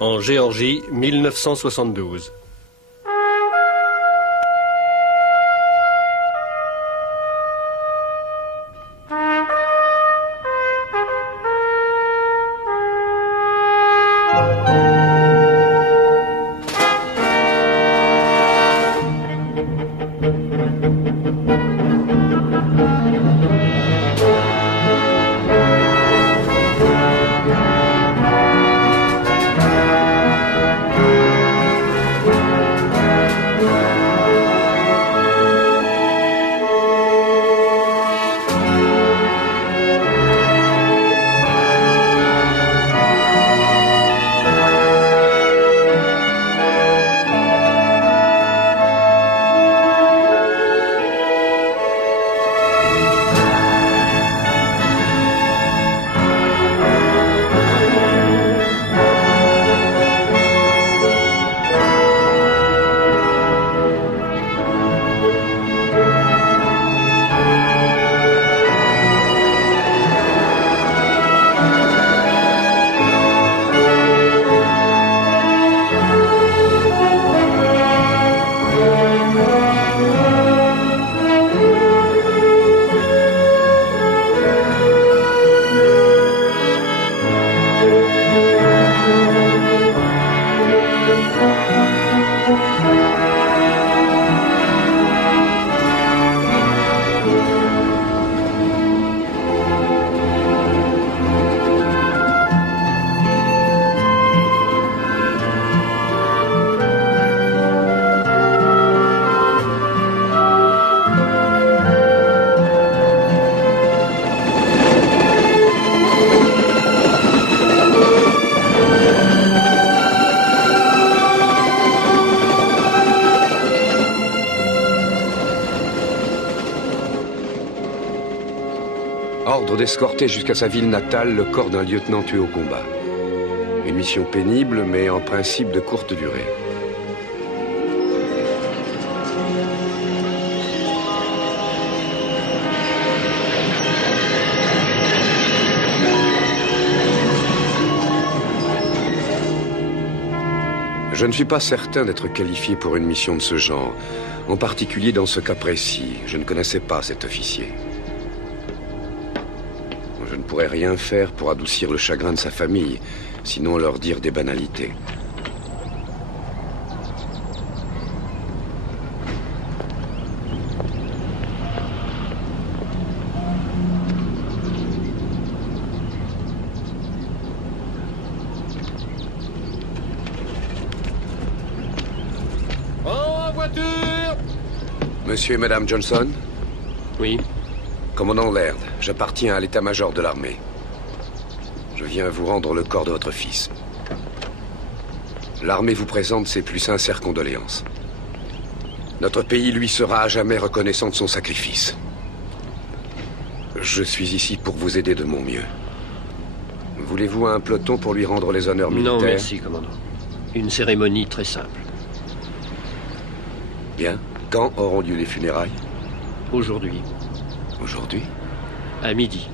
En Géorgie, 1972. Ordre d'escorter jusqu'à sa ville natale le corps d'un lieutenant tué au combat. Une mission pénible, mais en principe de courte durée. Je ne suis pas certain d'être qualifié pour une mission de ce genre. En particulier dans ce cas précis. Je ne connaissais pas cet officier. Je ne pourrais rien faire pour adoucir le chagrin de sa famille, sinon leur dire des banalités. En voiture! Monsieur et Madame Johnson? Oui. Commandant Laird, j'appartiens à l'état-major de l'armée. Je viens vous rendre le corps de votre fils. L'armée vous présente ses plus sincères condoléances. Notre pays lui sera à jamais reconnaissant de son sacrifice. Je suis ici pour vous aider de mon mieux. Voulez-vous un peloton pour lui rendre les honneurs militaires? Non, merci, commandant. Une cérémonie très simple. Bien. Quand auront lieu les funérailles? Aujourd'hui, Aujourd'hui? à midi.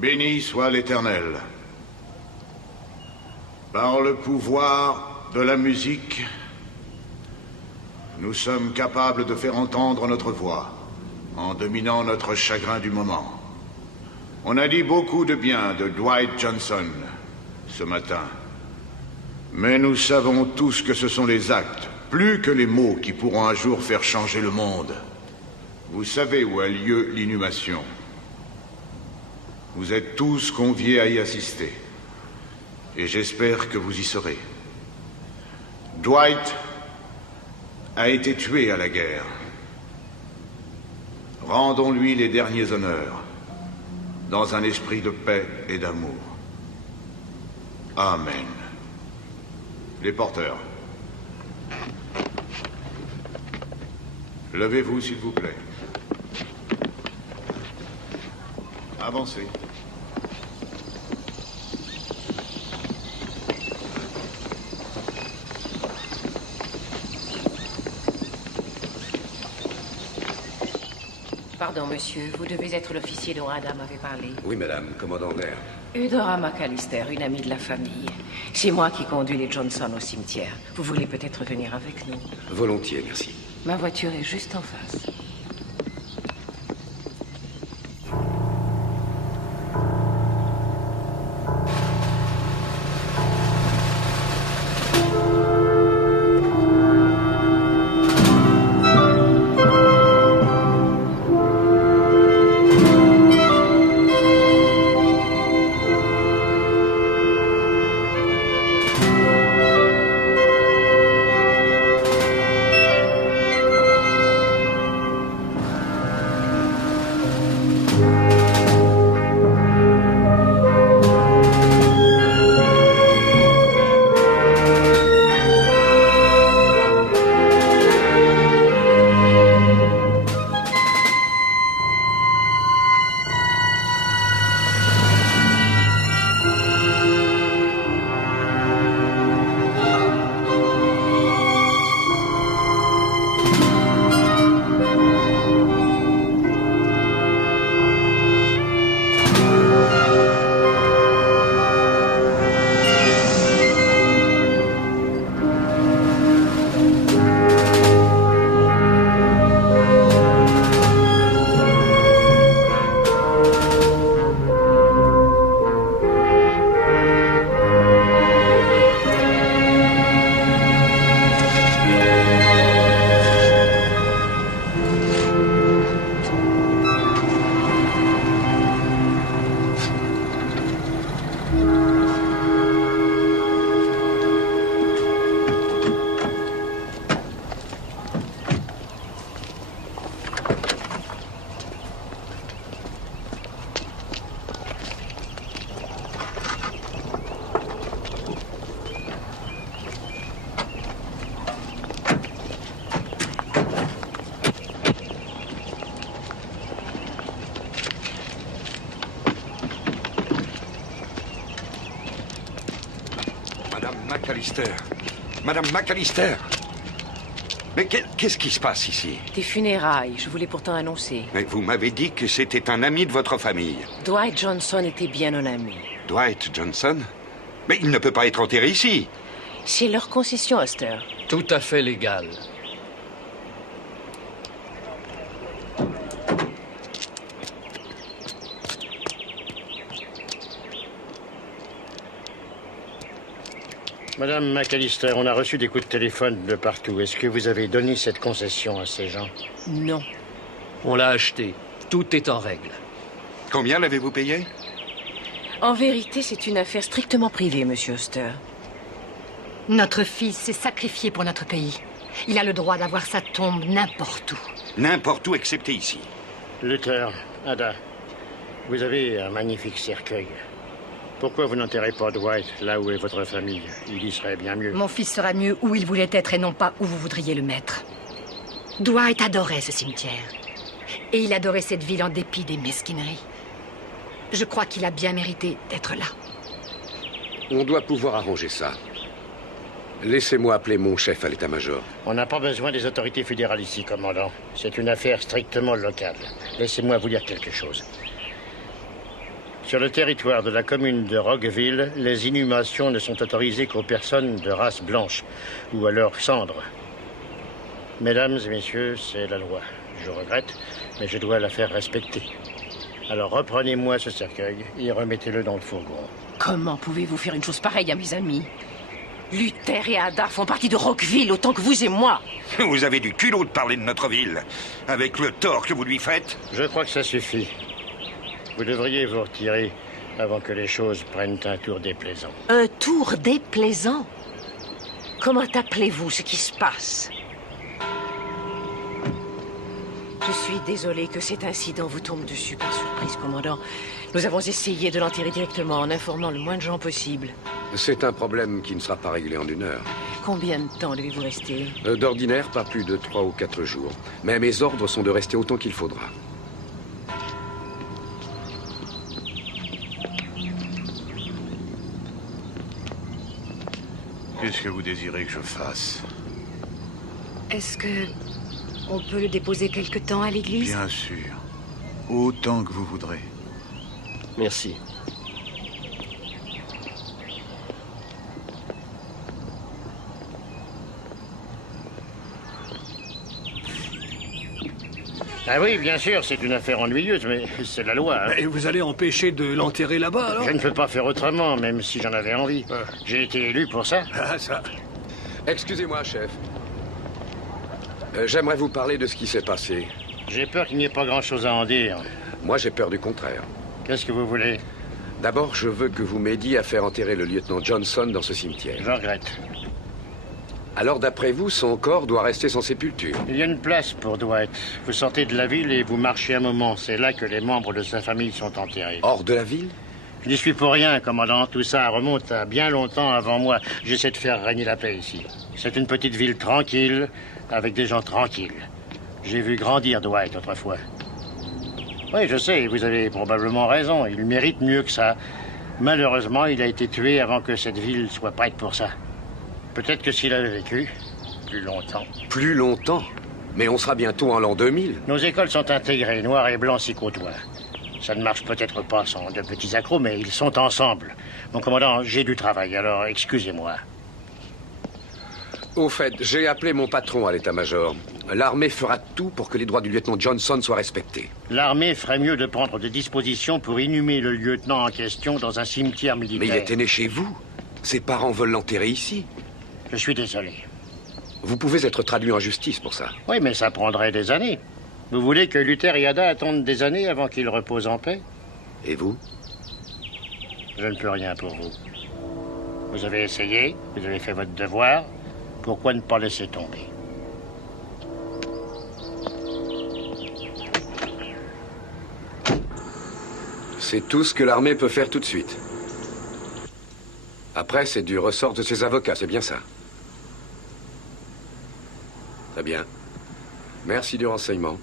Béni soit l'Éternel. Par le pouvoir de la musique, nous sommes capables de faire entendre notre voix, en dominant notre chagrin du moment. On a dit beaucoup de bien de Dwight Johnson ce matin. Mais nous savons tous que ce sont les actes, plus que les mots, qui pourront un jour faire changer le monde. Vous savez où a lieu l'inhumation. Vous êtes tous conviés à y assister. Et j'espère que vous y serez. Dwight a été tué à la guerre. Rendons-lui les derniers honneurs, dans un esprit de paix et d'amour. Amen. Les porteurs. Levez-vous, s'il vous plaît. Avancez. Pardon, monsieur, vous devez être l'officier dont Ada m'avait parlé. Oui, madame, commandant Blair. Eudora McAllister, une amie de la famille. C'est moi qui conduis les Johnson au cimetière. Vous voulez peut-être venir avec nous? Volontiers, merci. Ma voiture est juste en face. Madame McAllister. Mais qu'est-ce qui se passe ici? Des funérailles, je voulais pourtant annoncer. Mais vous m'avez dit que c'était un ami de votre famille. Dwight Johnson était bien un ami. Dwight Johnson? Mais il ne peut pas être enterré ici. C'est leur concession, Oster. Tout à fait légal. Madame McAllister, on a reçu des coups de téléphone de partout. Est-ce que vous avez donné cette concession à ces gens? Non. On l'a acheté. Tout est en règle. Combien l'avez-vous payé? En vérité, c'est une affaire strictement privée, monsieur Oster. Notre fils s'est sacrifié pour notre pays. Il a le droit d'avoir sa tombe n'importe où. N'importe où, excepté ici. Luther, Ada, vous avez un magnifique cercueil. Pourquoi vous n'enterrez pas Dwight là où est votre famille? Il y serait bien mieux. Mon fils sera mieux où il voulait être et non pas où vous voudriez le mettre. Dwight adorait ce cimetière. Et il adorait cette ville en dépit des mesquineries. Je crois qu'il a bien mérité d'être là. On doit pouvoir arranger ça. Laissez-moi appeler mon chef à l'état-major. On n'a pas besoin des autorités fédérales ici, commandant. C'est une affaire strictement locale. Laissez-moi vous dire quelque chose. Sur le territoire de la commune de Rockville, les inhumations ne sont autorisées qu'aux personnes de race blanche, ou à leurs cendres. Mesdames et messieurs, c'est la loi. Je regrette, mais je dois la faire respecter. Alors reprenez-moi ce cercueil et remettez-le dans le fourgon. Comment pouvez-vous faire une chose pareille à mes amis? Luther et Ada font partie de Rockville autant que vous et moi. Vous avez du culot de parler de notre ville, avec le tort que vous lui faites. Je crois que ça suffit. Vous devriez vous retirer avant que les choses prennent un tour déplaisant. Un tour déplaisant? Comment appelez-vous ce qui se passe? Je suis désolé que cet incident vous tombe dessus par surprise, commandant. Nous avons essayé de l'enterrer directement en informant le moins de gens possible. C'est un problème qui ne sera pas réglé en 1 heure. Combien de temps devez-vous rester? D'ordinaire, pas plus de 3 ou 4 jours. Mais mes ordres sont de rester autant qu'il faudra. Qu'est-ce que vous désirez que je fasse? Est-ce que on peut le déposer quelque temps à l'église? Bien sûr. Autant que vous voudrez. Merci. Ah oui, bien sûr, c'est une affaire ennuyeuse, mais c'est la loi. Hein. Et vous allez empêcher de l'enterrer là-bas, alors? Je ne peux pas faire autrement, même si j'en avais envie. J'ai été élu pour ça. Ah, ça... Excusez-moi, chef. J'aimerais vous parler de ce qui s'est passé. J'ai peur qu'il n'y ait pas grand-chose à en dire. Moi, j'ai peur du contraire. Qu'est-ce que vous voulez? D'abord, je veux que vous m'aidiez à faire enterrer le lieutenant Johnson dans ce cimetière. Je regrette. Alors, d'après vous, son corps doit rester sans sépulture? Il y a une place pour Dwight. Vous sortez de la ville et vous marchez un moment. C'est là que les membres de sa famille sont enterrés. Hors de la ville? Je n'y suis pour rien, commandant. Tout ça remonte à bien longtemps avant moi. J'essaie de faire régner la paix ici. C'est une petite ville tranquille, avec des gens tranquilles. J'ai vu grandir Dwight autrefois. Oui, je sais, vous avez probablement raison. Il mérite mieux que ça. Malheureusement, il a été tué avant que cette ville soit prête pour ça. Peut-être que s'il avait vécu plus longtemps. Plus longtemps? Mais on sera bientôt en l'an 2000. Nos écoles sont intégrées, noir et blanc s'y côtoient. Ça ne marche peut-être pas sans de petits accros, mais ils sont ensemble. Mon commandant, j'ai du travail, alors excusez-moi. Au fait, j'ai appelé mon patron à l'état-major. L'armée fera tout pour que les droits du lieutenant Johnson soient respectés. L'armée ferait mieux de prendre des dispositions pour inhumer le lieutenant en question dans un cimetière militaire. Mais il était né chez vous. Ses parents veulent l'enterrer ici. Je suis désolé. Vous pouvez être traduit en justice pour ça. Oui, mais ça prendrait des années. Vous voulez que Luther et Ada attendent des années avant qu'ils reposent en paix? Et vous? Je ne peux rien pour vous. Vous avez essayé, vous avez fait votre devoir. Pourquoi ne pas laisser tomber? C'est tout ce que l'armée peut faire tout de suite. Après, c'est du ressort de ses avocats, c'est bien ça? Très bien. Merci du renseignement.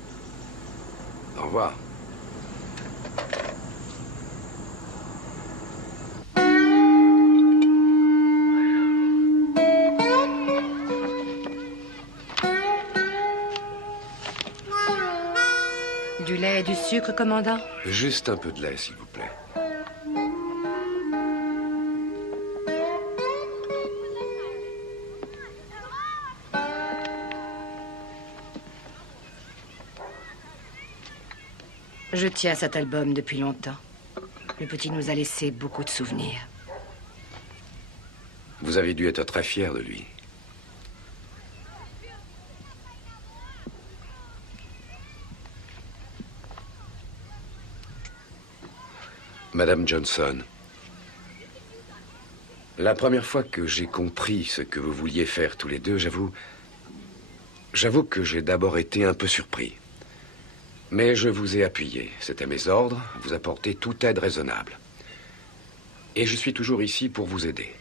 Au revoir. Du lait et du sucre, commandant? Juste un peu de lait, s'il vous plaît. Je tiens cet album depuis longtemps. Le petit nous a laissé beaucoup de souvenirs. Vous avez dû être très fier de lui. Madame Johnson, la première fois que j'ai compris ce que vous vouliez faire tous les deux, j'avoue que j'ai d'abord été un peu surpris. Mais je vous ai appuyé. C'était mes ordres, vous apporter toute aide raisonnable. Et je suis toujours ici pour vous aider.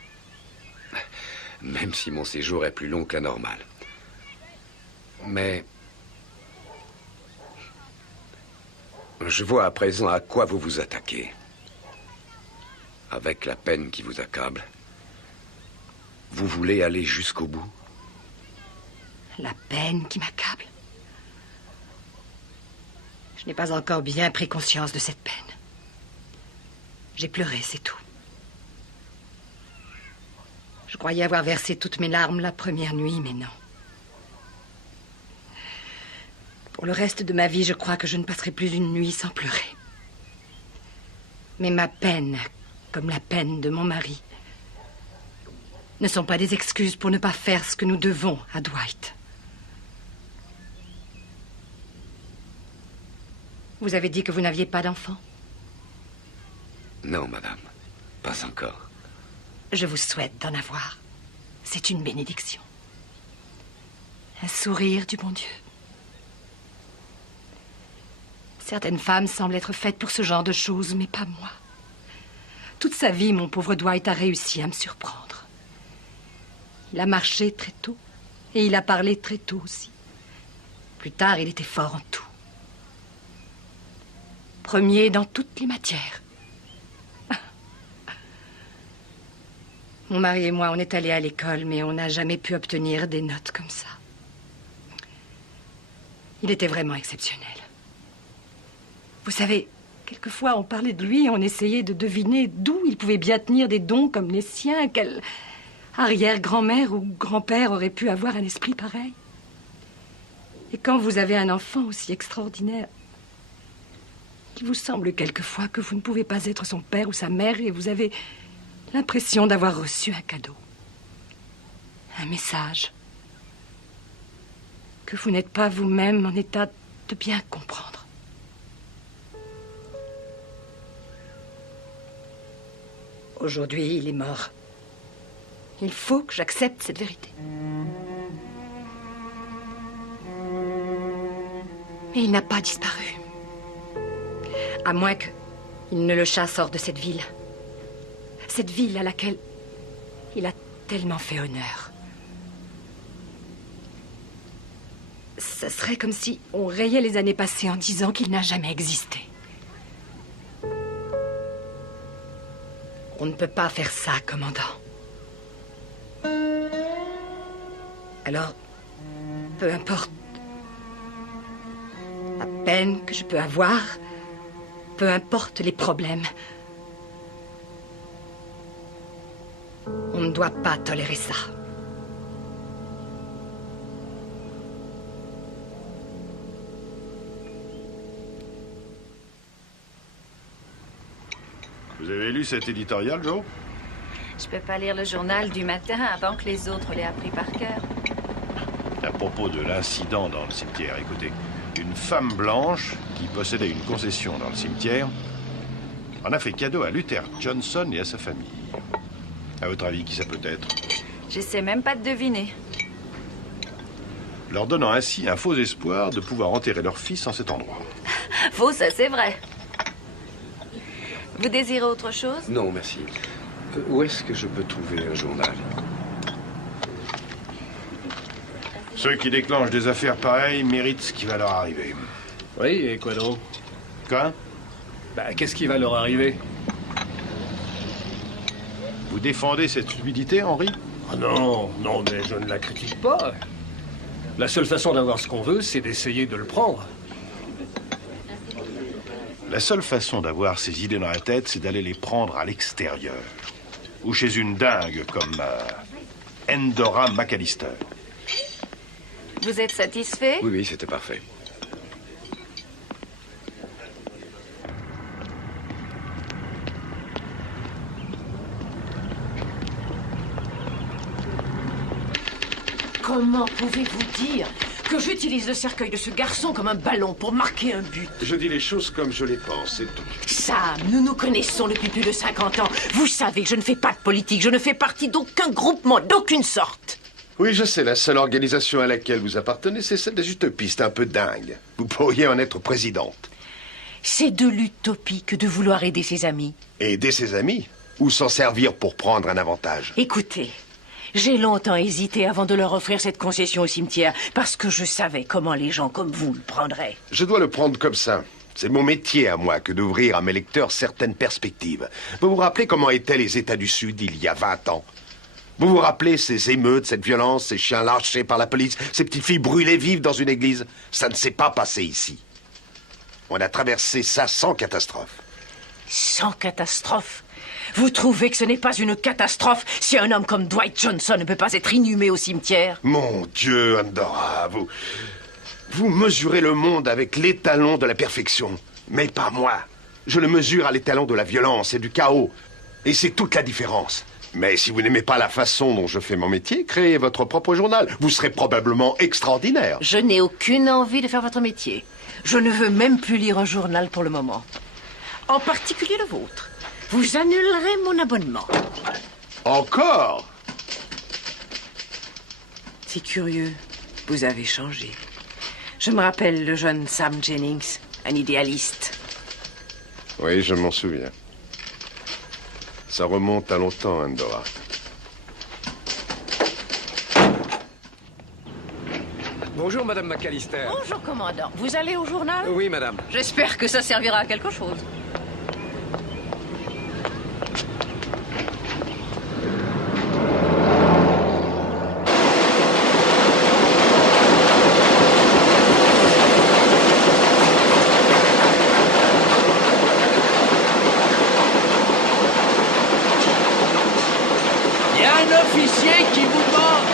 Même si mon séjour est plus long que la normale. Mais je vois à présent à quoi vous vous attaquez. Avec la peine qui vous accable, vous voulez aller jusqu'au bout? La peine qui m'accable? Je n'ai pas encore bien pris conscience de cette peine. J'ai pleuré, c'est tout. Je croyais avoir versé toutes mes larmes la première nuit, mais non. Pour le reste de ma vie, je crois que je ne passerai plus une nuit sans pleurer. Mais ma peine, comme la peine de mon mari, ne sont pas des excuses pour ne pas faire ce que nous devons à Dwight. Vous avez dit que vous n'aviez pas d'enfant? Non, madame. Pas encore. Je vous souhaite d'en avoir. C'est une bénédiction. Un sourire du bon Dieu. Certaines femmes semblent être faites pour ce genre de choses, mais pas moi. Toute sa vie, mon pauvre Dwight a réussi à me surprendre. Il a marché très tôt et il a parlé très tôt aussi. Plus tard, il était fort en tout. Premier dans toutes les matières. Mon mari et moi, on est allés à l'école, mais on n'a jamais pu obtenir des notes comme ça. Il était vraiment exceptionnel. Vous savez, quelquefois, on parlait de lui et on essayait de deviner d'où il pouvait bien tenir des dons comme les siens. Quelle arrière-grand-mère ou grand-père aurait pu avoir un esprit pareil? Et quand vous avez un enfant aussi extraordinaire, qu'il vous semble quelquefois que vous ne pouvez pas être son père ou sa mère et vous avez l'impression d'avoir reçu un cadeau, un message que vous n'êtes pas vous-même en état de bien comprendre. Aujourd'hui, il est mort. Il faut que j'accepte cette vérité. Mais il n'a pas disparu. À moins qu'il ne le chasse hors de cette ville. Cette ville à laquelle il a tellement fait honneur. Ce serait comme si on rayait les années passées en disant qu'il n'a jamais existé. On ne peut pas faire ça, commandant. Alors, peu importe la peine que je peux avoir, peu importe les problèmes, on ne doit pas tolérer ça. Vous avez lu cet éditorial, Joe? Je peux pas lire le journal du matin avant que les autres l'aient appris par cœur. À propos de l'incident dans le cimetière, écoutez. Une femme blanche qui possédait une concession dans le cimetière en a fait cadeau à Luther Johnson et à sa famille. À votre avis, qui ça peut être? J'essaie même pas de deviner. Leur donnant ainsi un faux espoir de pouvoir enterrer leur fils en cet endroit. Faux, ça c'est vrai. Vous désirez autre chose? Non, merci. Où est-ce que je peux trouver un journal? Ceux qui déclenchent des affaires pareilles méritent ce qui va leur arriver. Oui, et quoi donc? Quoi? Qu'est-ce qui va leur arriver? Vous défendez cette stupidité, Henry? Ah non, non, mais je ne la critique pas. La seule façon d'avoir ce qu'on veut, c'est d'essayer de le prendre. La seule façon d'avoir ces idées dans la tête, c'est d'aller les prendre à l'extérieur. Ou chez une dingue comme Endora McAllister. Vous êtes satisfait? Oui, oui, c'était parfait. Comment pouvez-vous dire que j'utilise le cercueil de ce garçon comme un ballon pour marquer un but? Je dis les choses comme je les pense, c'est tout. Sam, nous nous connaissons depuis plus de 50 ans. Vous savez que je ne fais pas de politique. Je ne fais partie d'aucun groupement, d'aucune sorte. Oui, je sais, la seule organisation à laquelle vous appartenez, c'est celle des utopistes, un peu dingue. Vous pourriez en être présidente. C'est de l'utopie que de vouloir aider ses amis. Aider ses amis? Ou s'en servir pour prendre un avantage? Écoutez, j'ai longtemps hésité avant de leur offrir cette concession au cimetière, parce que je savais comment les gens comme vous le prendraient. Je dois le prendre comme ça. C'est mon métier à moi que d'ouvrir à mes lecteurs certaines perspectives. Vous vous rappelez comment étaient les États du Sud il y a 20 ans? Vous vous rappelez ces émeutes, cette violence, ces chiens lâchés par la police, ces petites filles brûlées vives dans une église? Ça ne s'est pas passé ici. On a traversé ça sans catastrophe. Sans catastrophe. Vous trouvez que ce n'est pas une catastrophe si un homme comme Dwight Johnson ne peut pas être inhumé au cimetière? Mon Dieu, Andorra, vous mesurez le monde avec l'étalon de la perfection. Mais pas moi. Je le mesure à l'étalon de la violence et du chaos. Et c'est toute la différence. Mais si vous n'aimez pas la façon dont je fais mon métier, créez votre propre journal. Vous serez probablement extraordinaire. Je n'ai aucune envie de faire votre métier. Je ne veux même plus lire un journal pour le moment. En particulier le vôtre. Vous annulerez mon abonnement. Encore? C'est curieux. Vous avez changé. Je me rappelle le jeune Sam Jennings, un idéaliste. Oui, je m'en souviens. Ça remonte à longtemps, Andorra. Bonjour, Madame McAllister. Bonjour, commandant. Vous allez au journal? Oui, Madame. J'espère que ça servira à quelque chose. Il y a un officier qui vous demande.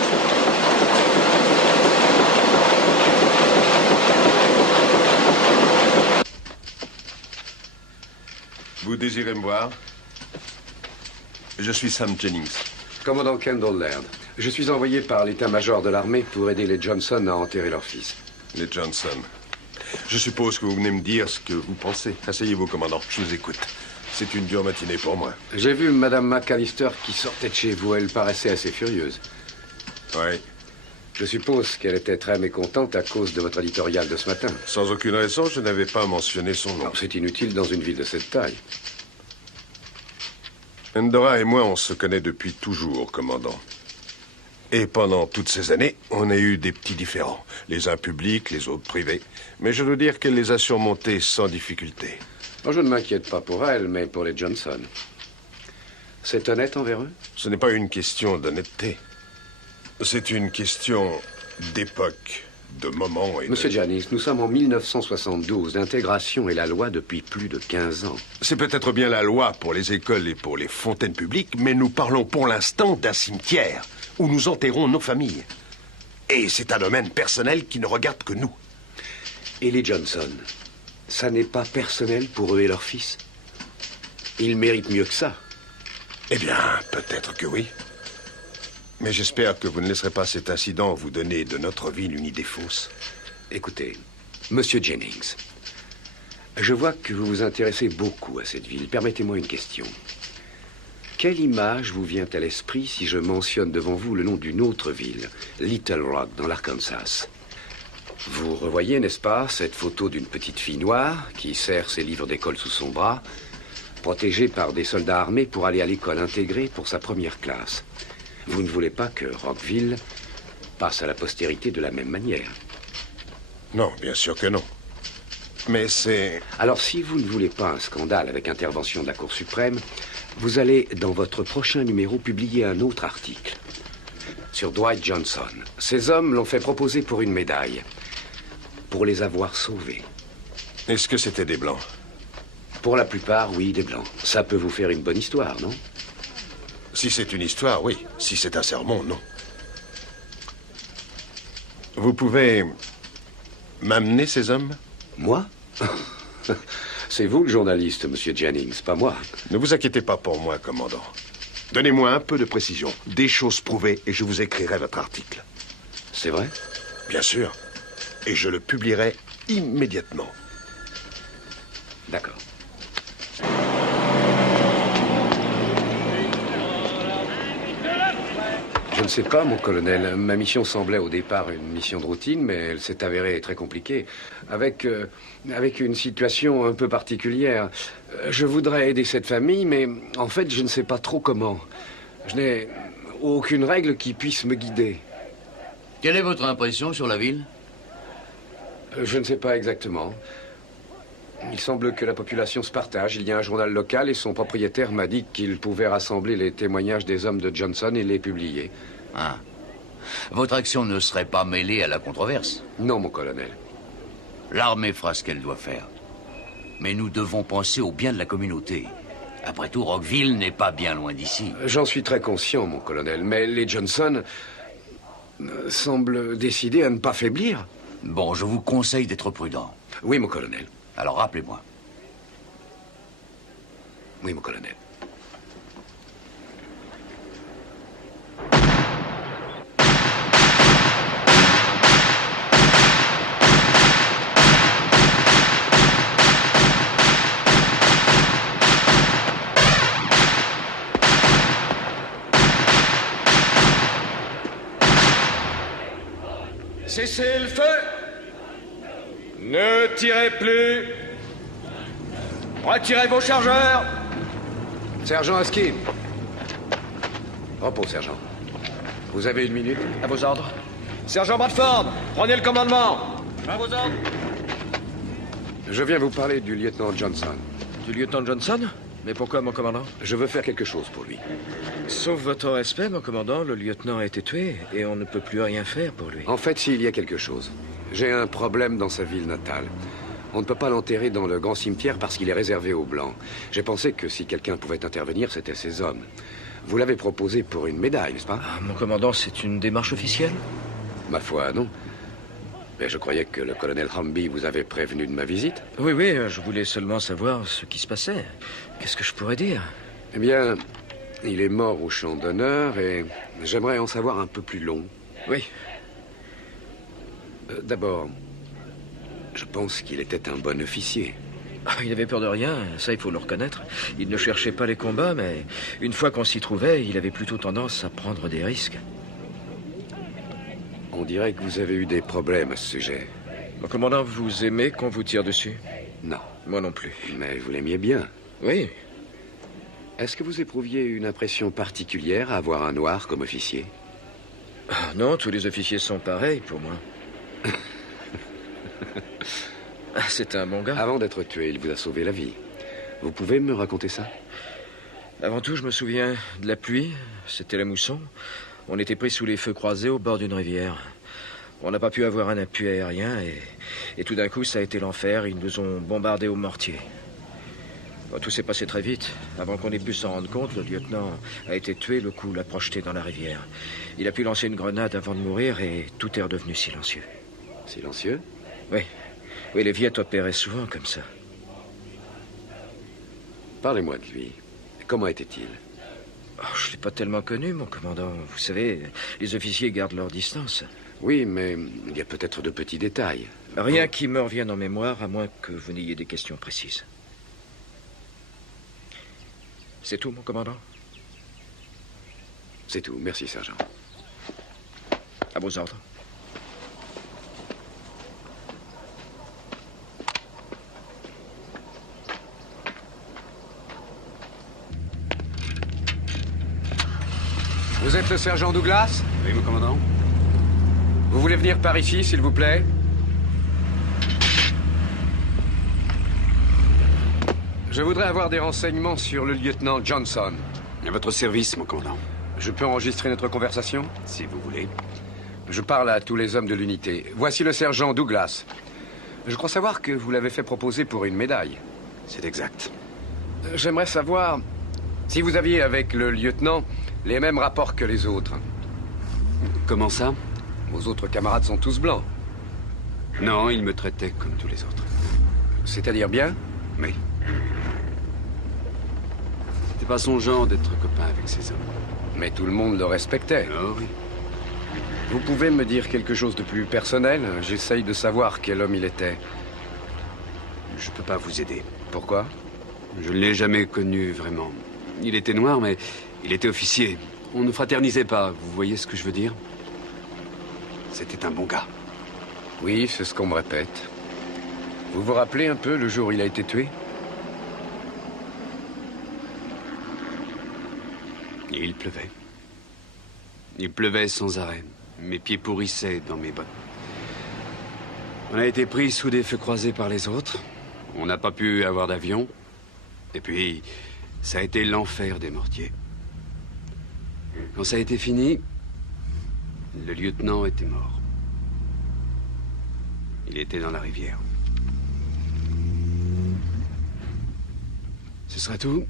Vous désirez me voir? Je suis Sam Jennings. Commandant Kendall Laird. Je suis envoyé par l'état-major de l'armée pour aider les Johnson à enterrer leur fils. Les Johnson. Je suppose que vous venez me dire ce que vous pensez. Asseyez-vous, commandant. Je vous écoute. C'est une dure matinée pour moi. J'ai vu Madame McAllister qui sortait de chez vous. Elle paraissait assez furieuse. Oui. Je suppose qu'elle était très mécontente à cause de votre éditorial de ce matin. Sans aucune raison, je n'avais pas mentionné son nom. C'est inutile dans une ville de cette taille. Andorra et moi, on se connaît depuis toujours, commandant. Et pendant toutes ces années, on a eu des petits différends. Les uns publics, les autres privés. Mais je dois dire qu'elle les a surmontés sans difficulté. Moi, je ne m'inquiète pas pour elle, mais pour les Johnson. C'est honnête envers eux? Ce n'est pas une question d'honnêteté. C'est une question d'époque, de moment et Monsieur Jennings, nous sommes en 1972. L'intégration est la loi depuis plus de 15 ans. C'est peut-être bien la loi pour les écoles et pour les fontaines publiques, mais nous parlons pour l'instant d'un cimetière où nous enterrons nos familles. Et c'est un domaine personnel qui ne regarde que nous. Et les Johnson, ça n'est pas personnel pour eux et leur fils? Ils méritent mieux que ça. Eh bien, peut-être que oui. Mais j'espère que vous ne laisserez pas cet incident vous donner de notre ville une idée fausse. Écoutez, Monsieur Jennings, je vois que vous vous intéressez beaucoup à cette ville. Permettez-moi une question. Quelle image vous vient à l'esprit si je mentionne devant vous le nom d'une autre ville, Little Rock, dans l'Arkansas? Vous revoyez, n'est-ce pas, cette photo d'une petite fille noire qui serre ses livres d'école sous son bras, protégée par des soldats armés pour aller à l'école intégrée pour sa première classe. Vous ne voulez pas que Rockville passe à la postérité de la même manière? Non, bien sûr que non. Mais c'est... Alors, si vous ne voulez pas un scandale avec intervention de la Cour suprême, vous allez, dans votre prochain numéro, publier un autre article sur Dwight Johnson. Ces hommes l'ont fait proposer pour une médaille, pour les avoir sauvés. Est-ce que c'était des Blancs? Pour la plupart, oui, des Blancs. Ça peut vous faire une bonne histoire, non? Si c'est une histoire, oui. Si c'est un sermon, non. Vous pouvez m'amener ces hommes? Moi? C'est vous le journaliste, Monsieur Jennings, pas moi. Ne vous inquiétez pas pour moi, commandant. Donnez-moi un peu de précision, des choses prouvées, et je vous écrirai votre article. C'est vrai? Bien sûr. Et je le publierai immédiatement. D'accord. Je ne sais pas, mon colonel. Ma mission semblait au départ une mission de routine, mais elle s'est avérée très compliquée. Avec une situation un peu particulière. Je voudrais aider cette famille, mais en fait, je ne sais pas trop comment. Je n'ai aucune règle qui puisse me guider. Quelle est votre impression sur la ville? Je ne sais pas exactement. Il semble que la population se partage. Il y a un journal local et son propriétaire m'a dit qu'il pouvait rassembler les témoignages des hommes de Johnson et les publier. Ah. Votre action ne serait pas mêlée à la controverse? Non, mon colonel. L'armée fera ce qu'elle doit faire. Mais nous devons penser au bien de la communauté. Après tout, Rockville n'est pas bien loin d'ici. J'en suis très conscient, mon colonel, mais les Johnson semblent décidés à ne pas faiblir. Bon, je vous conseille d'être prudent. Oui, mon colonel. Alors rappelez-moi. Oui, mon colonel. Cessez le feu! Ne tirez plus! Retirez vos chargeurs! Sergent Hoskin. Repos, sergent. Vous avez 1 minute. À vos ordres. Sergent Bradford, prenez le commandement. À vos ordres. Je viens vous parler du lieutenant Johnson. Du lieutenant Johnson? Mais pourquoi, mon commandant? Je veux faire quelque chose pour lui. Sauf votre respect, mon commandant, le lieutenant a été tué et on ne peut plus rien faire pour lui. En fait, s'il y a quelque chose. J'ai un problème dans sa ville natale. On ne peut pas l'enterrer dans le grand cimetière parce qu'il est réservé aux Blancs. J'ai pensé que si quelqu'un pouvait intervenir, c'était ces hommes. Vous l'avez proposé pour une médaille, n'est-ce pas? Mon commandant, c'est une démarche officielle? Ma foi, non. Mais je croyais que le colonel Humby vous avait prévenu de ma visite. Oui, je voulais seulement savoir ce qui se passait. Qu'est-ce que je pourrais dire? Eh bien, il est mort au champ d'honneur et j'aimerais en savoir un peu plus long. Oui. D'abord, je pense qu'il était un bon officier. Il avait peur de rien, ça il faut le reconnaître. Il ne cherchait pas les combats, mais une fois qu'on s'y trouvait, il avait plutôt tendance à prendre des risques. On dirait que vous avez eu des problèmes à ce sujet. Mon commandant, vous aimez qu'on vous tire dessus? Non. Moi non plus. Mais vous l'aimiez bien. Oui. Est-ce que vous éprouviez une impression particulière à avoir un noir comme officier? Non, tous les officiers sont pareils pour moi. C'est un bon gars. Avant d'être tué, il vous a sauvé la vie. Vous pouvez me raconter ça? Avant tout, je me souviens de la pluie. C'était la mousson. On était pris sous les feux croisés au bord d'une rivière. On n'a pas pu avoir un appui aérien et tout d'un coup, ça a été l'enfer. Ils nous ont bombardés au mortier. Bon, tout s'est passé très vite. Avant qu'on ait pu s'en rendre compte, le lieutenant a été tué, le coup l'a projeté dans la rivière. Il a pu lancer une grenade avant de mourir et tout est redevenu silencieux. Silencieux? Oui. Oui, les Viettes opéraient souvent comme ça. Parlez-moi de lui. Comment était-il? Je ne l'ai pas tellement connu, mon commandant. Vous savez, les officiers gardent leur distance. Oui, mais il y a peut-être de petits détails. Rien qui me revienne en mémoire, à moins que vous n'ayez des questions précises. C'est tout, mon commandant? C'est tout. Merci, sergent. À vos ordres. Vous êtes le sergent Douglas? Oui, mon commandant. Vous voulez venir par ici, s'il vous plaît? Je voudrais avoir des renseignements sur le lieutenant Johnson. À votre service, mon commandant. Je peux enregistrer notre conversation? Si vous voulez. Je parle à tous les hommes de l'unité. Voici le sergent Douglas. Je crois savoir que vous l'avez fait proposer pour une médaille. C'est exact. J'aimerais savoir si vous aviez avec le lieutenant les mêmes rapports que les autres. Comment ça? Vos autres camarades sont tous blancs. Non, il me traitait comme tous les autres. C'est-à-dire bien? Oui. C'était pas son genre d'être copain avec ces hommes. Mais tout le monde le respectait. Oh oui. Vous pouvez me dire quelque chose de plus personnel? J'essaye de savoir quel homme il était. Je peux pas vous aider. Pourquoi? Je ne l'ai jamais connu, vraiment. Il était noir, mais il était officier. On ne fraternisait pas, vous voyez ce que je veux dire? C'était un bon gars. Oui, c'est ce qu'on me répète. Vous vous rappelez un peu le jour où il a été tué? Et il pleuvait. Il pleuvait sans arrêt. Mes pieds pourrissaient dans mes bottes. On a été pris sous des feux croisés par les autres. On n'a pas pu avoir d'avion. Et puis, ça a été l'enfer des mortiers. Quand ça a été fini, le lieutenant était mort. Il était dans la rivière. Ce sera tout?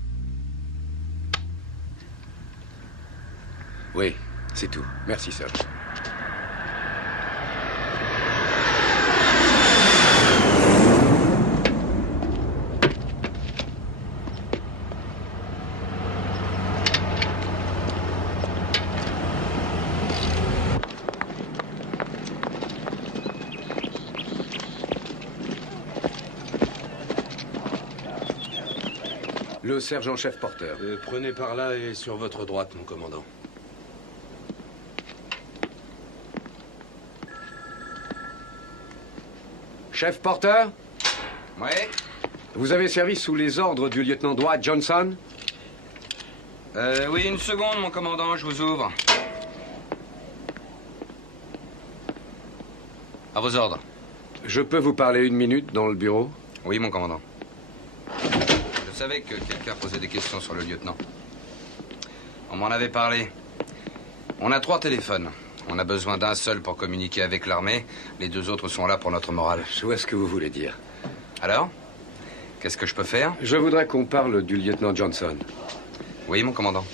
Oui, c'est tout. Merci, Serge. Le sergent-chef Porter. Prenez par là et sur votre droite, mon commandant. Chef Porter? Oui? Vous avez servi sous les ordres du lieutenant Dwight Johnson? Oui, une seconde, mon commandant, je vous ouvre. À vos ordres. Je peux vous parler une minute dans le bureau? Oui, mon commandant. Je savais que quelqu'un posait des questions sur le lieutenant. On m'en avait parlé. On a 3 téléphones. On a besoin d'un seul pour communiquer avec l'armée. Les 2 autres sont là pour notre morale. Je vois ce que vous voulez dire. Alors? Qu'est-ce que je peux faire? Je voudrais qu'on parle du lieutenant Johnson. Oui, mon commandant.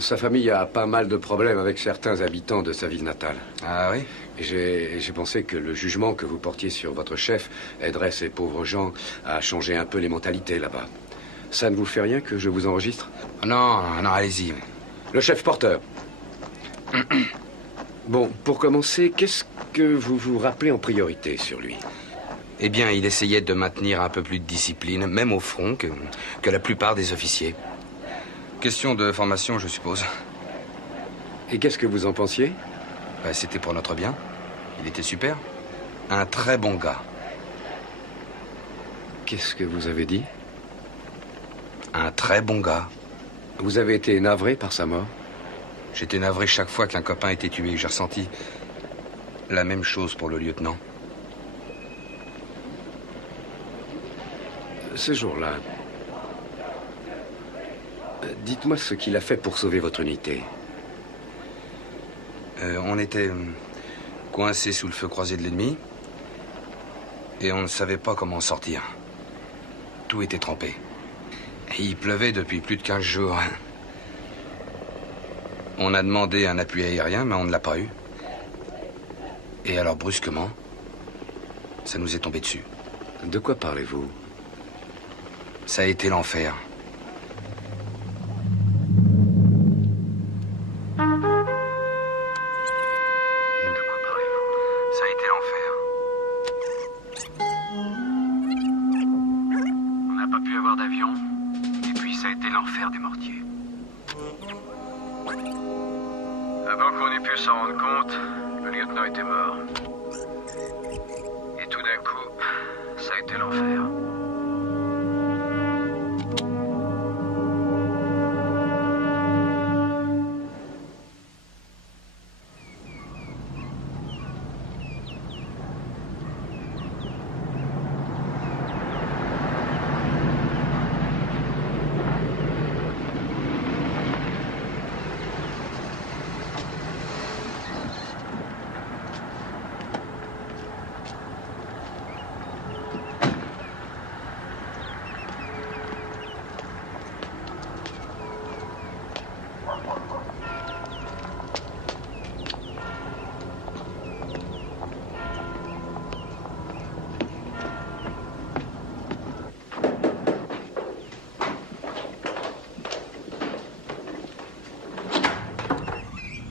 Sa famille a pas mal de problèmes avec certains habitants de sa ville natale. Ah oui? J'ai pensé que le jugement que vous portiez sur votre chef aiderait ces pauvres gens à changer un peu les mentalités là-bas. Ça ne vous fait rien que je vous enregistre? Non, non, allez-y. Le chef Porter. Bon, pour commencer, qu'est-ce que vous vous rappelez en priorité sur lui? Eh bien, il essayait de maintenir un peu plus de discipline, même au front, que la plupart des officiers. Question de formation, je suppose. Et qu'est-ce que vous en pensiez? Ben, c'était pour notre bien. Il était super. Un très bon gars. Qu'est-ce que vous avez dit? Un très bon gars. Vous avez été navré par sa mort? J'étais navré chaque fois qu'un copain était tué. J'ai ressenti la même chose pour le lieutenant. Ce jour-là, dites-moi ce qu'il a fait pour sauver votre unité. On était coincés sous le feu croisé de l'ennemi et on ne savait pas comment en sortir. Tout était trempé. Et il pleuvait depuis plus de 15 jours. On a demandé un appui aérien, mais on ne l'a pas eu. Et alors, brusquement, ça nous est tombé dessus. De quoi parlez-vous? Ça a été l'enfer. Avant qu'on ait pu s'en rendre compte, le lieutenant était mort. Et tout d'un coup, ça a été l'enfer.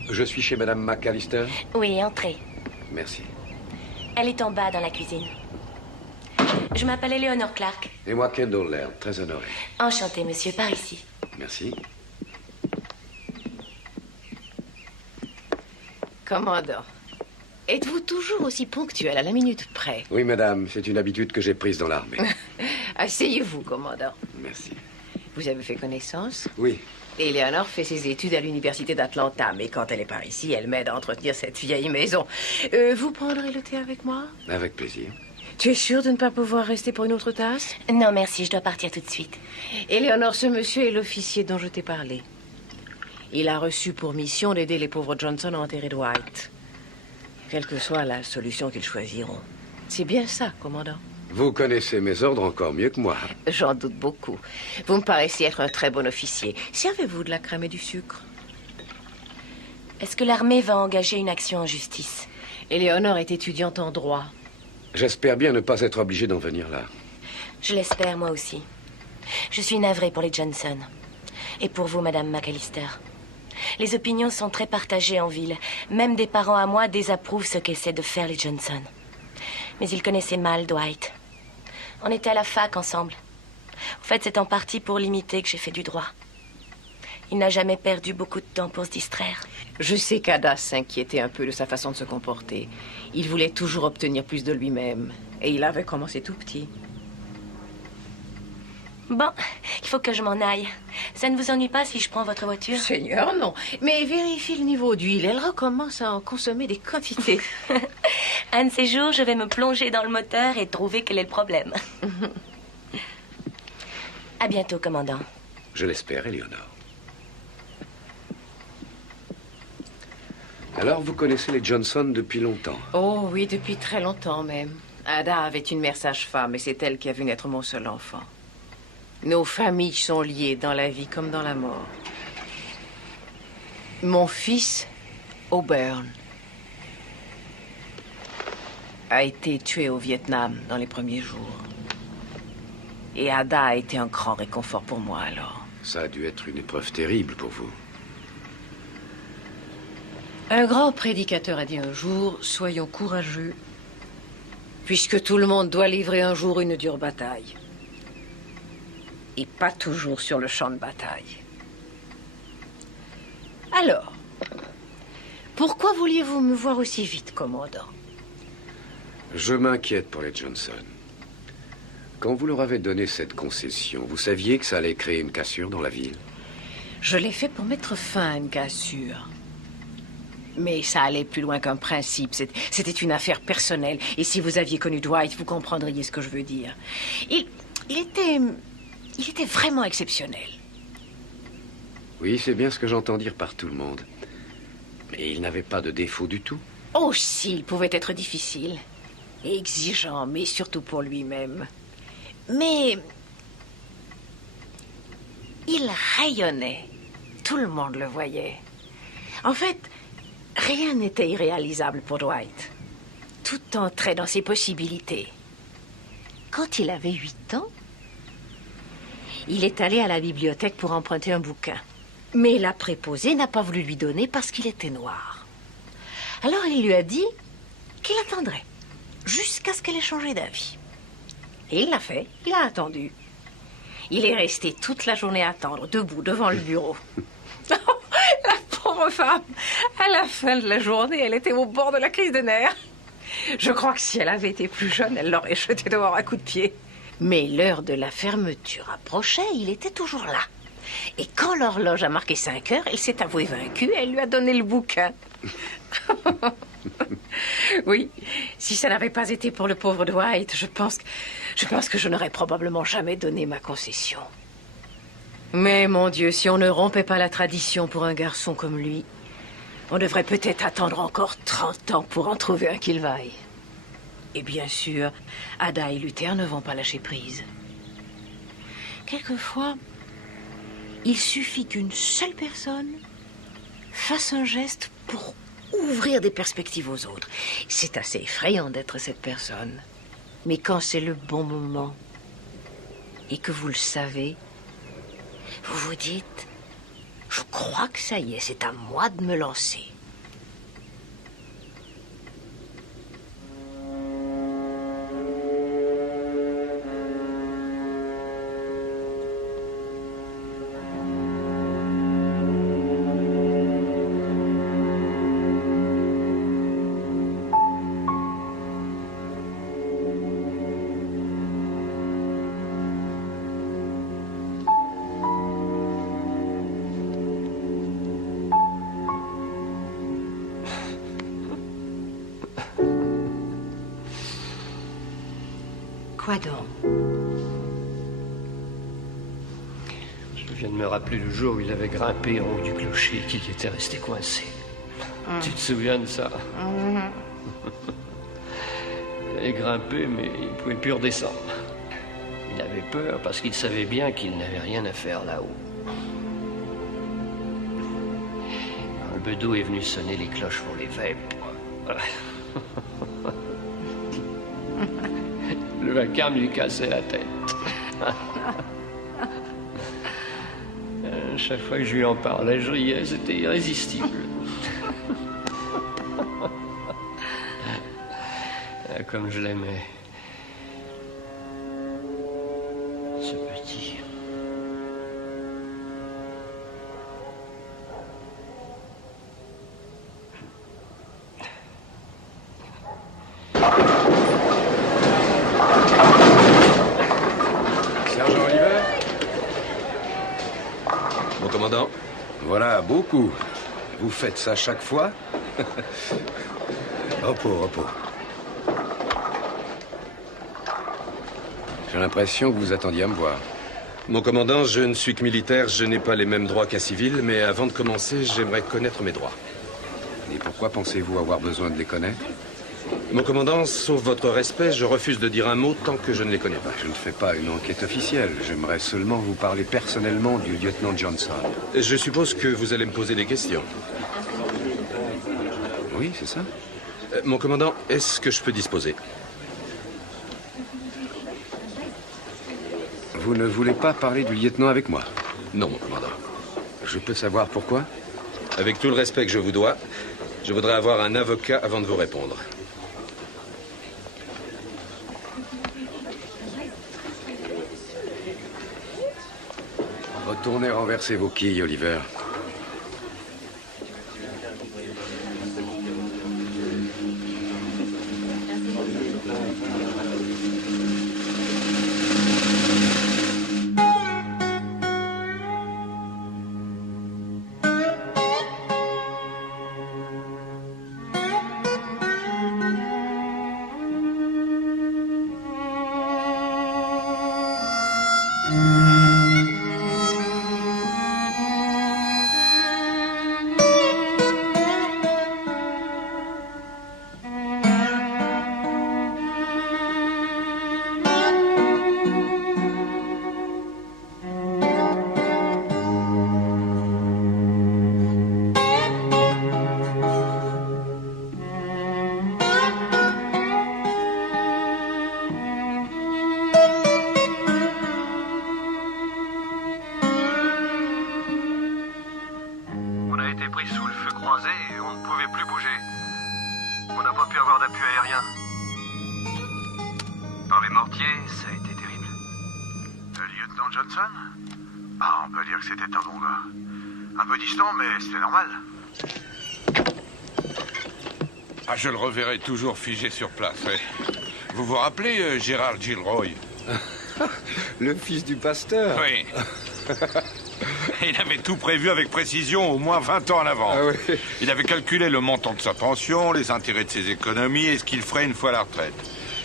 Je suis chez Madame McAllister? Oui, entrez. Merci. Elle est en bas dans la cuisine. Je m'appelle Eleanor Clark. Et moi, Kendall Laird, très honoré. Enchanté, monsieur, par ici. Merci. Commandant, êtes-vous toujours aussi ponctuel à la minute près? Oui, madame, c'est une habitude que j'ai prise dans l'armée. Asseyez-vous, commandant. Merci. Vous avez fait connaissance? Oui. Eleanor fait ses études à l'université d'Atlanta, mais quand elle est par ici, elle m'aide à entretenir cette vieille maison. Vous prendrez le thé avec moi? Avec plaisir. Tu es sûre de ne pas pouvoir rester pour une autre tasse? Non, merci, je dois partir tout de suite. Eleanor, ce monsieur est l'officier dont je t'ai parlé. Il a reçu pour mission d'aider les pauvres Johnson à enterrer Dwight. Quelle que soit la solution qu'ils choisiront. C'est bien ça, commandant. Vous connaissez mes ordres encore mieux que moi. J'en doute beaucoup. Vous me paraissez être un très bon officier. Servez-vous de la crème et du sucre? Est-ce que l'armée va engager une action en justice? Éléonore est étudiante en droit. J'espère bien ne pas être obligé d'en venir là. Je l'espère, moi aussi. Je suis navrée pour les Johnson. Et pour vous, Madame McAllister. Les opinions sont très partagées en ville. Même des parents à moi désapprouvent ce qu'essaient de faire les Johnson. Mais ils connaissaient mal Dwight. On était à la fac ensemble. En fait, c'est en partie pour l'imiter que j'ai fait du droit. Il n'a jamais perdu beaucoup de temps pour se distraire. Je sais qu'Ada s'inquiétait un peu de sa façon de se comporter. Il voulait toujours obtenir plus de lui-même. Et il avait commencé tout petit. Bon, il faut que je m'en aille. Ça ne vous ennuie pas si je prends votre voiture? Seigneur, non. Mais vérifie le niveau d'huile. Elle recommence à en consommer des quantités. Un de ces jours, je vais me plonger dans le moteur et trouver quel est le problème. À bientôt, commandant. Je l'espère, Éléonore. Alors, vous connaissez les Johnson depuis longtemps? Oh oui, depuis très longtemps même. Ada avait une mère sage-femme et c'est elle qui a vu naître mon seul enfant. Nos familles sont liées dans la vie comme dans la mort. Mon fils, Auburn, a été tué au Vietnam dans les premiers jours. Et Ada a été un grand réconfort pour moi alors. Ça a dû être une épreuve terrible pour vous. Un grand prédicateur a dit un jour, soyons courageux, puisque tout le monde doit livrer un jour une dure bataille. Et pas toujours sur le champ de bataille. Alors, pourquoi vouliez-vous me voir aussi vite, commandant? Je m'inquiète pour les Johnson. Quand vous leur avez donné cette concession, vous saviez que ça allait créer une cassure dans la ville? Je l'ai fait pour mettre fin à une cassure. Mais ça allait plus loin qu'un principe. C'était une affaire personnelle. Et si vous aviez connu Dwight, vous comprendriez ce que je veux dire. Il était vraiment exceptionnel. Oui, c'est bien ce que j'entends dire par tout le monde. Mais il n'avait pas de défaut du tout. Oh, si, il pouvait être difficile. Exigeant, mais surtout pour lui-même. Mais il rayonnait. Tout le monde le voyait. En fait, rien n'était irréalisable pour Dwight. Tout entrait dans ses possibilités. Quand il avait 8 ans, il est allé à la bibliothèque pour emprunter un bouquin. Mais la préposée n'a pas voulu lui donner parce qu'il était noir. Alors il lui a dit qu'il attendrait jusqu'à ce qu'elle ait changé d'avis. Et il l'a fait, il a attendu. Il est resté toute la journée à attendre, debout, devant le bureau. La pauvre femme, à la fin de la journée, elle était au bord de la crise de nerfs. Je crois que si elle avait été plus jeune, elle l'aurait jeté dehors à coups de pied. Mais l'heure de la fermeture approchait, il était toujours là. Et quand l'horloge a marqué 5 heures, elle s'est avouée vaincue et elle lui a donné le bouquin. Oui, si ça n'avait pas été pour le pauvre Dwight, je pense que je n'aurais probablement jamais donné ma concession. Mais mon Dieu, si on ne rompait pas la tradition pour un garçon comme lui, on devrait peut-être attendre encore 30 ans pour en trouver un qu'il vaille. Et bien sûr, Ada et Luther ne vont pas lâcher prise. Quelquefois, il suffit qu'une seule personne fasse un geste pour ouvrir des perspectives aux autres. C'est assez effrayant d'être cette personne. Mais quand c'est le bon moment et que vous le savez, vous vous dites, je crois que ça y est, c'est à moi de me lancer. Quoi donc? Je viens de me rappeler le jour où il avait grimpé en haut du clocher et qu'il y était resté coincé. Tu te souviens de ça? allait grimper, mais il ne pouvait plus redescendre. Il avait peur parce qu'il savait bien qu'il n'avait rien à faire là-haut. Le bedeau est venu sonner les cloches pour les vêpres. Le vacarme lui cassait la tête. Chaque fois que je lui en parlais, je riais, c'était irrésistible. Comme je l'aimais. Ce petit. Sergent Oliver? Mon commandant? Voilà, beaucoup. Vous faites ça chaque fois? Repos, repos. J'ai l'impression que vous attendiez à me voir. Mon commandant, je ne suis que militaire, je n'ai pas les mêmes droits qu'un civil, mais avant de commencer, j'aimerais connaître mes droits. Et pourquoi pensez-vous avoir besoin de les connaître? Mon commandant, sauf votre respect, je refuse de dire un mot tant que je ne les connais pas. Je ne fais pas une enquête officielle. J'aimerais seulement vous parler personnellement du lieutenant Johnson. Je suppose que vous allez me poser des questions. Oui, c'est ça. Mon commandant, est-ce que je peux disposer? Vous ne voulez pas parler du lieutenant avec moi? Non, mon commandant. Je peux savoir pourquoi? Avec tout le respect que je vous dois, je voudrais avoir un avocat avant de vous répondre. Retournez renverser vos quilles, Oliver. Je le reverrai toujours figé sur place. Vous vous rappelez Gérard Gilroy? Le fils du pasteur? Oui. Il avait tout prévu avec précision, au moins 20 ans à l'avance. Ah oui. Il avait calculé le montant de sa pension, les intérêts de ses économies et ce qu'il ferait une fois à la retraite.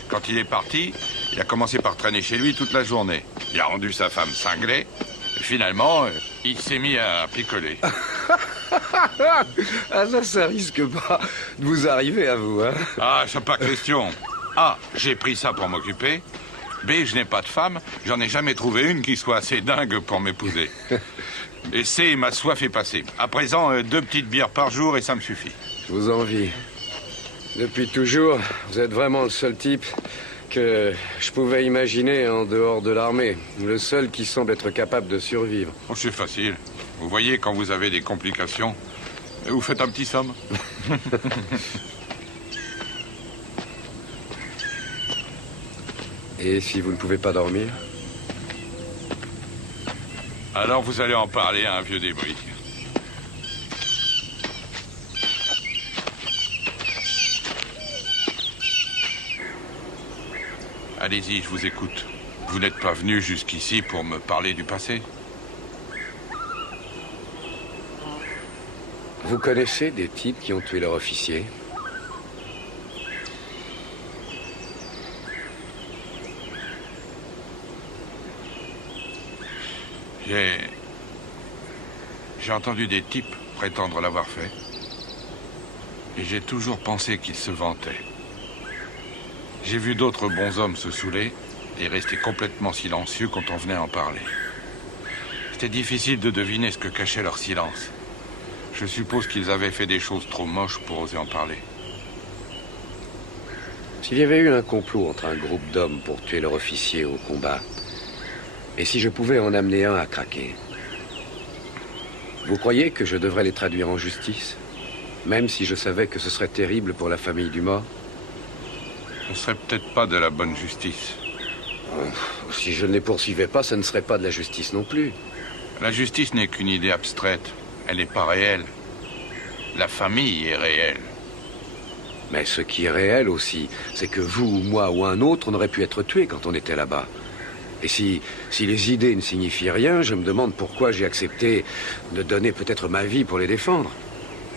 Quand il est parti, il a commencé par traîner chez lui toute la journée. Il a rendu sa femme cinglée. Et finalement, il s'est mis à picoler. Ah, ça risque pas de vous arriver à vous, hein? Ah, c'est pas question. A, j'ai pris ça pour m'occuper. B, je n'ai pas de femme. J'en ai jamais trouvé une qui soit assez dingue pour m'épouser. Et C, ma soif est passée. À présent, 2 petites bières par jour et ça me suffit. Je vous envie. Depuis toujours, vous êtes vraiment le seul type que je pouvais imaginer en dehors de l'armée. Le seul qui semble être capable de survivre. Oh, c'est facile. Vous voyez, quand vous avez des complications, vous faites un petit somme. Et si vous ne pouvez pas dormir? Alors vous allez en parler à un vieux débris. Allez-y, je vous écoute. Vous n'êtes pas venu jusqu'ici pour me parler du passé? Vous connaissez des types qui ont tué leur officier? J'ai entendu des types prétendre l'avoir fait. Et j'ai toujours pensé qu'ils se vantaient. J'ai vu d'autres bons hommes se saouler et rester complètement silencieux quand on venait en parler. C'était difficile de deviner ce que cachait leur silence. Je suppose qu'ils avaient fait des choses trop moches pour oser en parler. S'il y avait eu un complot entre un groupe d'hommes pour tuer leur officier au combat, et si je pouvais en amener un à craquer, vous croyez que je devrais les traduire en justice, même si je savais que ce serait terrible pour la famille du mort? Ce serait peut-être pas de la bonne justice. Si je ne les poursuivais pas, ce ne serait pas de la justice non plus. La justice n'est qu'une idée abstraite. Elle n'est pas réelle. La famille est réelle. Mais ce qui est réel aussi, c'est que vous ou moi ou un autre, on aurait pu être tué quand on était là-bas. Et si les idées ne signifient rien, je me demande pourquoi j'ai accepté de donner peut-être ma vie pour les défendre.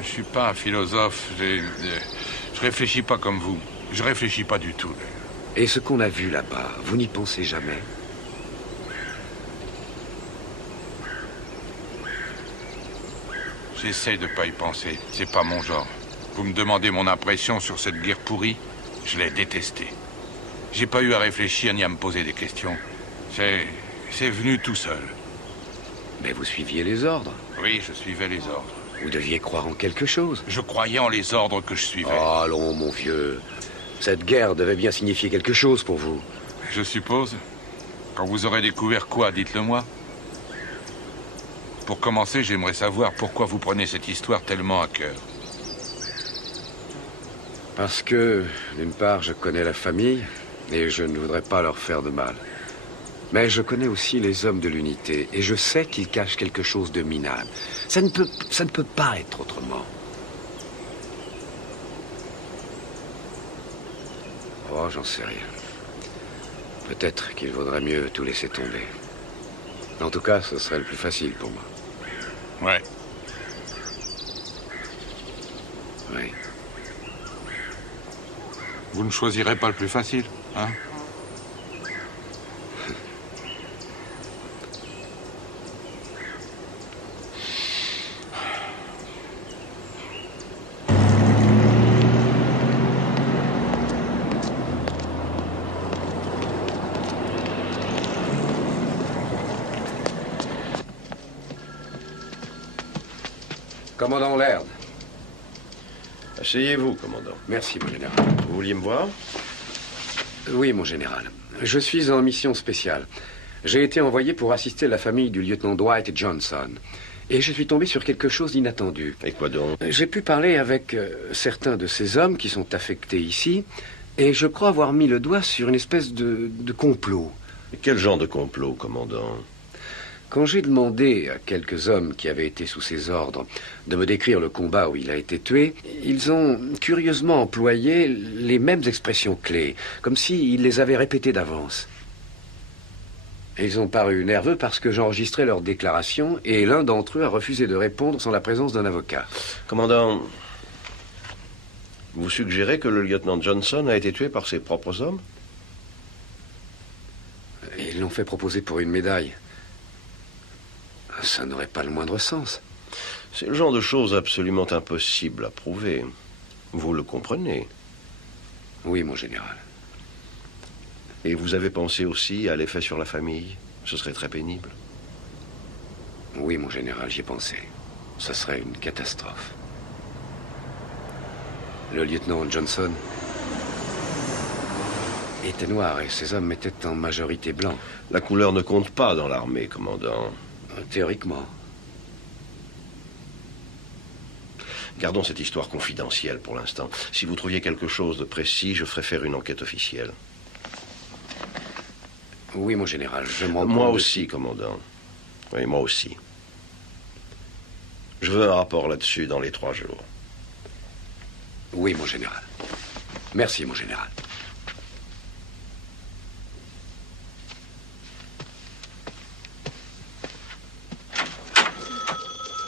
Je suis pas un philosophe. Je réfléchis pas comme vous. Je réfléchis pas du tout. Et ce qu'on a vu là-bas, vous n'y pensez jamais? J'essaie de pas y penser. C'est pas mon genre. Vous me demandez mon impression sur cette guerre pourrie? Je l'ai détestée. J'ai pas eu à réfléchir ni à me poser des questions. C'est venu tout seul. Mais vous suiviez les ordres? Oui, je suivais les ordres. Vous deviez croire en quelque chose. Je croyais en les ordres que je suivais. Oh, allons, mon vieux. Cette guerre devait bien signifier quelque chose pour vous. Je suppose. Quand vous aurez découvert quoi, dites-le-moi. Pour commencer, j'aimerais savoir pourquoi vous prenez cette histoire tellement à cœur. Parce que, d'une part, je connais la famille, et je ne voudrais pas leur faire de mal. Mais je connais aussi les hommes de l'unité, et je sais qu'ils cachent quelque chose de minable. Ça ne peut pas être autrement. Oh, j'en sais rien. Peut-être qu'il vaudrait mieux tout laisser tomber. En tout cas, ce serait le plus facile pour moi. Ouais. Oui. Vous ne choisirez pas le plus facile, hein? Commandant Laird. Asseyez-vous, commandant. Merci, mon général. Vous vouliez me voir? Oui, mon général. Je suis en mission spéciale. J'ai été envoyé pour assister la famille du lieutenant Dwight Johnson. Et je suis tombé sur quelque chose d'inattendu. Et quoi donc? J'ai pu parler avec certains de ces hommes qui sont affectés ici, et je crois avoir mis le doigt sur une espèce de complot. Et quel genre de complot, commandant? Quand j'ai demandé à quelques hommes qui avaient été sous ses ordres de me décrire le combat où il a été tué, ils ont curieusement employé les mêmes expressions clés, comme s'ils les avaient répétées d'avance. Ils ont paru nerveux parce que j'enregistrais leurs déclarations et l'un d'entre eux a refusé de répondre sans la présence d'un avocat. Commandant, vous suggérez que le lieutenant Johnson a été tué par ses propres hommes? Ils l'ont fait proposer pour une médaille. Ça n'aurait pas le moindre sens. C'est le genre de choses absolument impossible à prouver. Vous le comprenez? Oui, mon général. Et vous avez pensé aussi à l'effet sur la famille? Ce serait très pénible. Oui, mon général, j'y ai pensé. Ce serait une catastrophe. Le lieutenant Johnson était noir et ses hommes étaient en majorité blancs. La couleur ne compte pas dans l'armée, commandant. Théoriquement. Gardons cette histoire confidentielle pour l'instant. Si vous trouviez quelque chose de précis, je ferai faire une enquête officielle. Oui, mon général, je m'en... Moi aussi, commandant. Oui, moi aussi. Je veux un rapport là-dessus dans les 3 jours. Oui, mon général. Merci, mon général.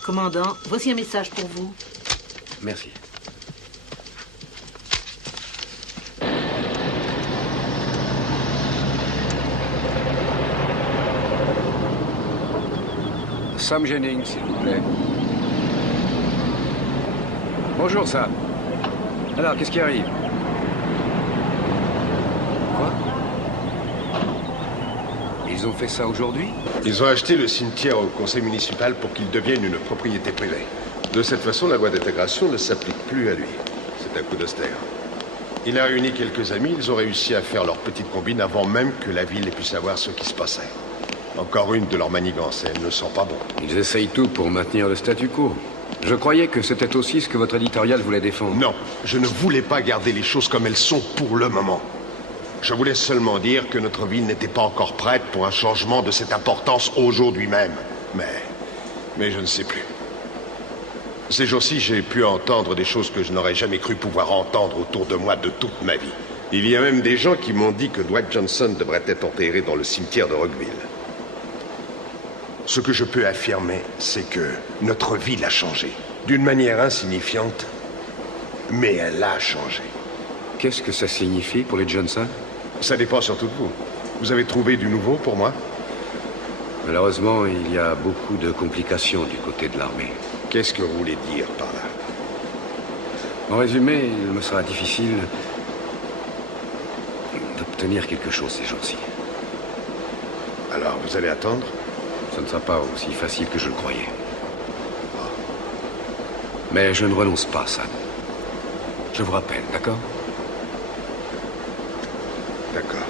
Commandant, voici un message pour vous. Merci. Sam Jennings, s'il vous plaît. Bonjour, Sam. Alors, qu'est-ce qui arrive? Ils ont fait ça aujourd'hui? Ils ont acheté le cimetière au conseil municipal pour qu'il devienne une propriété privée. De cette façon, la loi d'intégration ne s'applique plus à lui. C'est un coup d'austère. Il a réuni quelques amis, ils ont réussi à faire leur petite combine avant même que la ville ait pu savoir ce qui se passait. Encore une de leurs manigances, et elles ne sont pas bonnes. Ils essayent tout pour maintenir le statu quo. Je croyais que c'était aussi ce que votre éditorial voulait défendre. Non, je ne voulais pas garder les choses comme elles sont pour le moment. Je voulais seulement dire que notre ville n'était pas encore prête pour un changement de cette importance aujourd'hui même. Mais je ne sais plus. Ces jours-ci, j'ai pu entendre des choses que je n'aurais jamais cru pouvoir entendre autour de moi de toute ma vie. Il y a même des gens qui m'ont dit que Dwight Johnson devrait être enterré dans le cimetière de Rockville. Ce que je peux affirmer, c'est que notre ville a changé. D'une manière insignifiante, mais elle a changé. Qu'est-ce que ça signifie pour les Johnson? Ça dépend surtout de vous. Vous avez trouvé du nouveau pour moi? Malheureusement, il y a beaucoup de complications du côté de l'armée. Qu'est-ce que vous voulez dire par là? En résumé, il me sera difficile d'obtenir quelque chose ces jours-ci. Alors, vous allez attendre? Ce ne sera pas aussi facile que je le croyais. Mais je ne renonce pas, Sam. Je vous rappelle, d'accord? D'accord.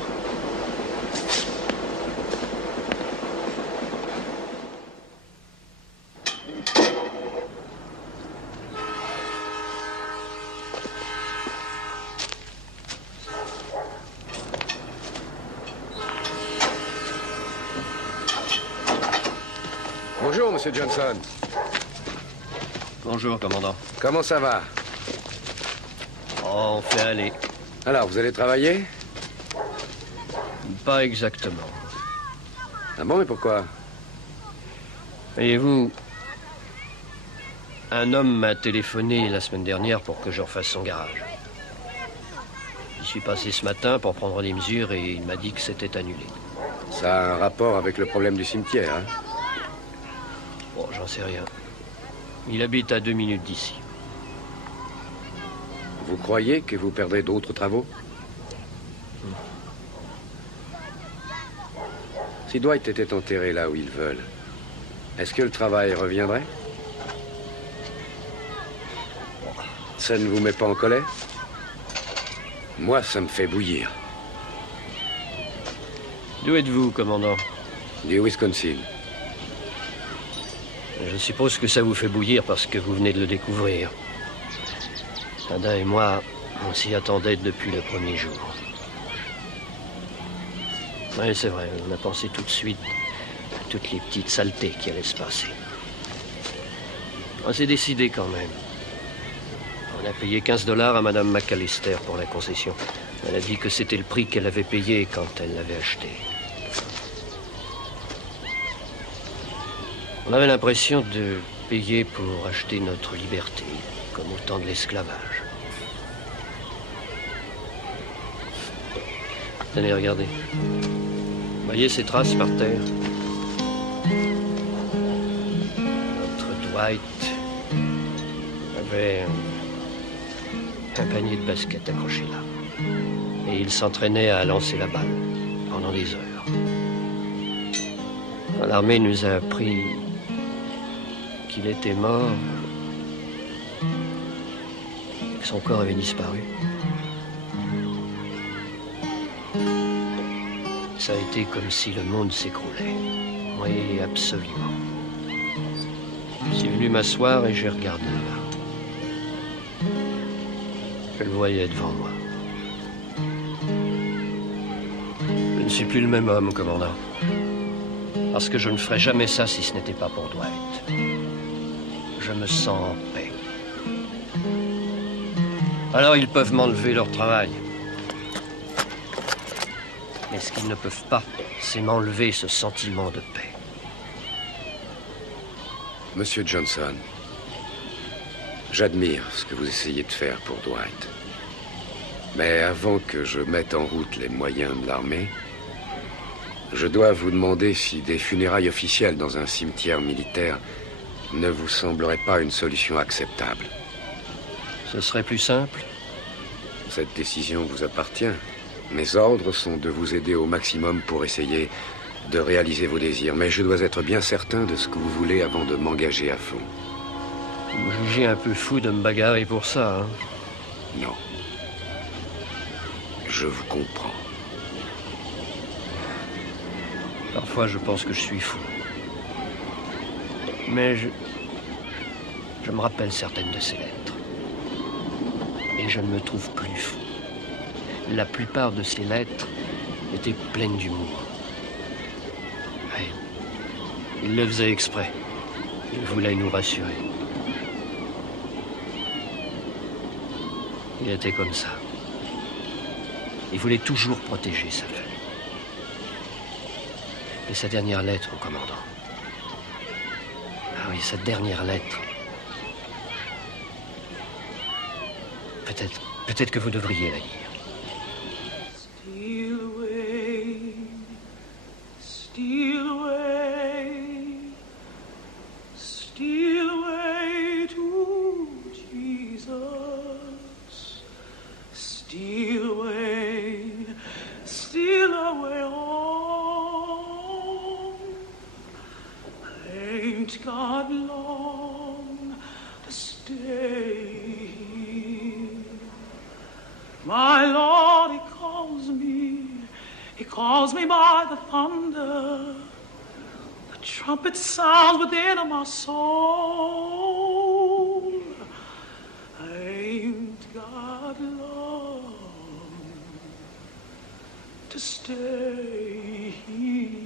Bonjour, Monsieur Johnson. Bonjour, commandant. Comment ça va? Oh, on fait aller. Alors, vous allez travailler? Pas exactement. Ah bon, mais pourquoi? Voyez-vous, un homme m'a téléphoné la semaine dernière pour que je refasse son garage. J'y suis passé ce matin pour prendre des mesures et il m'a dit que c'était annulé. Ça a un rapport avec le problème du cimetière, hein? Bon, j'en sais rien. Il habite à 2 minutes d'ici. Vous croyez que vous perdrez d'autres travaux? Si Dwight était enterré là où ils veulent, est-ce que le travail reviendrait? Ça ne vous met pas en colère? Moi, ça me fait bouillir. D'où êtes-vous, commandant? Du Wisconsin. Je suppose que ça vous fait bouillir parce que vous venez de le découvrir. Ada et moi, on s'y attendait depuis le premier jour. Oui, c'est vrai, on a pensé tout de suite à toutes les petites saletés qui allaient se passer. On s'est décidé quand même. On a payé 15 $ à Madame McAllister pour la concession. Elle a dit que c'était le prix qu'elle avait payé quand elle l'avait acheté. On avait l'impression de payer pour acheter notre liberté, comme au temps de l'esclavage. Tenez, regardez. Voyez ces traces par terre? Notre Dwight avait un panier de basket accroché là. Et il s'entraînait à lancer la balle pendant des heures. Quand l'armée nous a appris qu'il était mort, que son corps avait disparu. Ça a été comme si le monde s'écroulait. Oui, absolument. Je suis venu m'asseoir et j'ai regardé là. Je le voyais devant moi. Je ne suis plus le même homme, commandant. Parce que je ne ferais jamais ça si ce n'était pas pour Dwight. Je me sens en paix. Alors ils peuvent m'enlever leur travail. Mais ce qu'ils ne peuvent pas, c'est m'enlever ce sentiment de paix. Monsieur Johnson, j'admire ce que vous essayez de faire pour Dwight. Mais avant que je mette en route les moyens de l'armée, je dois vous demander si des funérailles officielles dans un cimetière militaire ne vous semblerait pas une solution acceptable. Ce serait plus simple? Cette décision vous appartient. Mes ordres sont de vous aider au maximum pour essayer de réaliser vos désirs, mais je dois être bien certain de ce que vous voulez avant de m'engager à fond. Vous me jugez un peu fou de me bagarrer pour ça, hein? Non. Je vous comprends. Parfois, je pense que je suis fou. Mais je me rappelle certaines de ces lettres. Et je ne me trouve plus fou. La plupart de ces lettres étaient pleines d'humour. Ouais. Il le faisait exprès. Il voulait nous rassurer. Il était comme ça. Il voulait toujours protéger sa famille. Et sa dernière lettre au commandant. Ah oui, sa dernière lettre. Peut-être que vous devriez la lire. Steal away, steal away, steal away to Jesus. Steal away home. Ain't got long to stay. My Lord, He calls me by the thunder. The trumpet sounds within my soul. I ain't got long to stay here.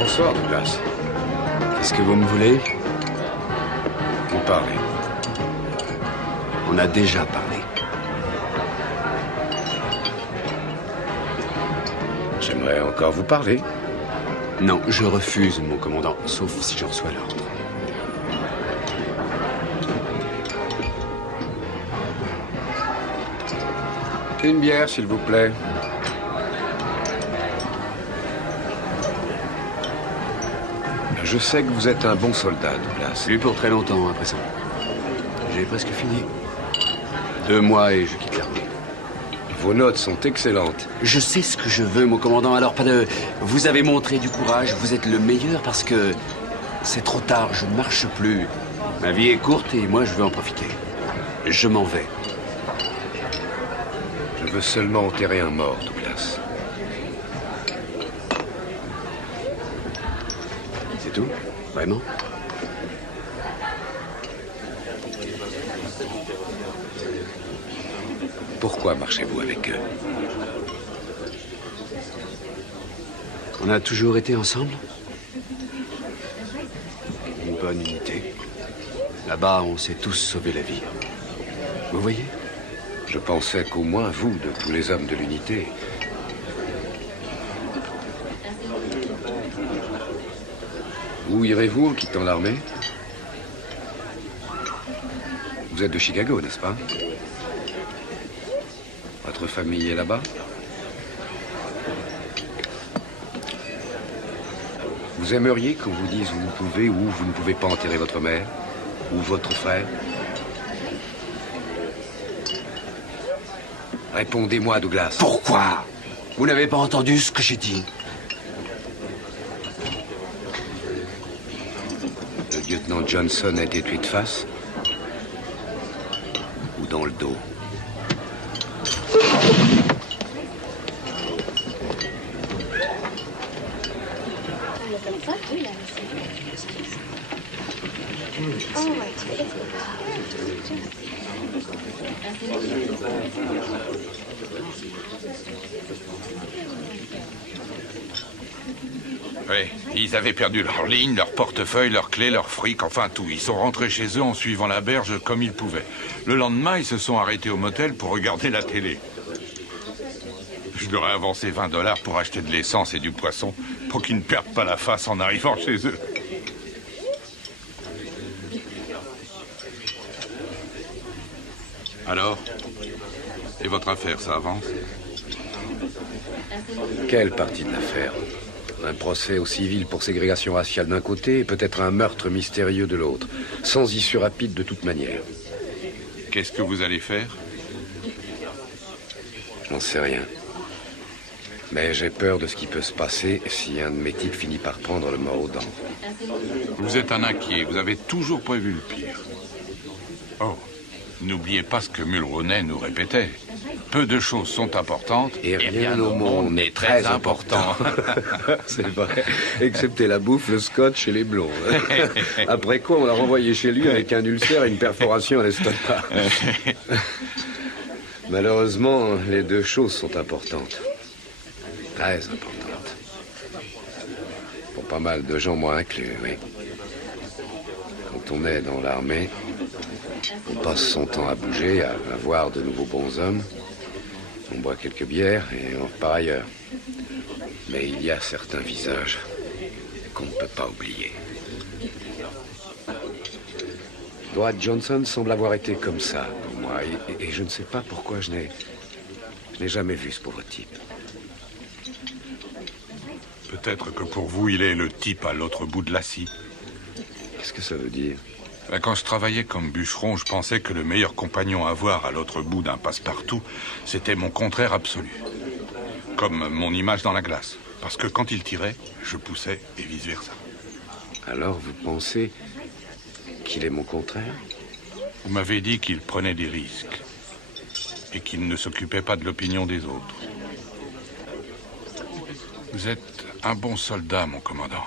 Bonsoir, Douglas. Qu'est-ce que vous me voulez? Vous parlez. On a déjà parlé. J'aimerais encore vous parler. Non, je refuse, mon commandant, sauf si je reçois l'ordre. Une bière, s'il vous plaît. Je sais que vous êtes un bon soldat, Douglas. Plus pour très longtemps, à présent. J'ai presque fini. 2 mois et je quitte l'armée. Vos notes sont excellentes. Je sais ce que je veux, mon commandant, alors pas de... Vous avez montré du courage, vous êtes le meilleur parce que... C'est trop tard, je ne marche plus. Ma vie est courte et moi je veux en profiter. Je m'en vais. Je veux seulement enterrer un mort, Douglas. C'est tout? Vraiment? Pourquoi marchez-vous avec eux? On a toujours été ensemble? Une bonne unité. Là-bas, on s'est tous sauvé la vie. Vous voyez? Je pensais qu'au moins vous, de tous les hommes de l'unité... Où irez-vous en quittant l'armée? Vous êtes de Chicago, n'est-ce pas? Votre famille est là-bas? Vous aimeriez qu'on vous dise où vous pouvez ou où vous ne pouvez pas enterrer votre mère? Ou votre frère? Répondez-moi, Douglas. Pourquoi? Vous n'avez pas entendu ce que j'ai dit? Le lieutenant Johnson a été tué de face? Ou dans le dos? Oui, ils avaient perdu leur ligne, leur portefeuille, leurs clés, leur fric, enfin tout. Ils sont rentrés chez eux en suivant la berge comme ils pouvaient. Le lendemain, ils se sont arrêtés au motel pour regarder la télé. Je leur ai avancé 20 $ pour acheter de l'essence et du poisson pour qu'ils ne perdent pas la face en arrivant chez eux. Alors? Et votre affaire, ça avance? Quelle partie de l'affaire? Un procès au civil pour ségrégation raciale d'un côté et peut-être un meurtre mystérieux de l'autre. Sans issue rapide de toute manière. Qu'est-ce que vous allez faire? J'en sais rien. Mais j'ai peur de ce qui peut se passer si un de mes types finit par prendre le mort aux dents. Vous êtes un inquiet, vous avez toujours prévu le pire. Oh, n'oubliez pas ce que Mulroney nous répétait. Peu de choses sont importantes et rien au monde n'est très important. C'est vrai, excepté la bouffe, le scotch et les blondes. Après quoi, on l'a renvoyé chez lui avec un ulcère et une perforation à l'estomac. Malheureusement, les deux choses sont importantes. Très importantes. Pour pas mal de gens, moi inclus, oui. Quand on est dans l'armée, on passe son temps à bouger, à voir de nouveaux bonshommes. On boit quelques bières et on repart ailleurs. Mais il y a certains visages qu'on ne peut pas oublier. Dwight Johnson semble avoir été comme ça pour moi. Et je ne sais pas pourquoi je n'ai jamais vu ce pauvre type. Peut-être que pour vous, il est le type à l'autre bout de la scie. Qu'est-ce que ça veut dire? Quand je travaillais comme bûcheron, je pensais que le meilleur compagnon à avoir à l'autre bout d'un passe-partout, c'était mon contraire absolu. Comme mon image dans la glace. Parce que quand il tirait, je poussais et vice-versa. Alors vous pensez qu'il est mon contraire? Vous m'avez dit qu'il prenait des risques. Et qu'il ne s'occupait pas de l'opinion des autres. Vous êtes un bon soldat, mon commandant.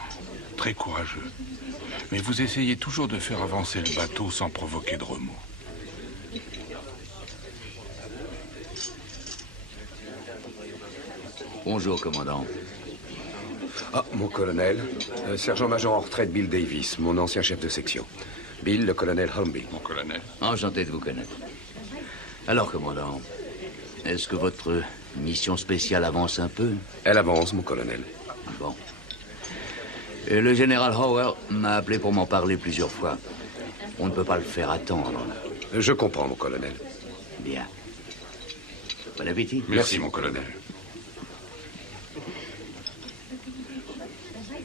Très courageux. Mais vous essayez toujours de faire avancer le bateau sans provoquer de remous. Bonjour, commandant. Ah, mon colonel. Sergent-major en retraite Bill Davis, mon ancien chef de section. Bill, le colonel Holmby. Mon colonel. Enchanté de vous connaître. Alors, commandant, est-ce que votre mission spéciale avance un peu? Elle avance, mon colonel. Bon. Et le général Howard m'a appelé pour m'en parler plusieurs fois. On ne peut pas le faire attendre. Je comprends, mon colonel. Bien. Bon appétit. Merci, mon colonel.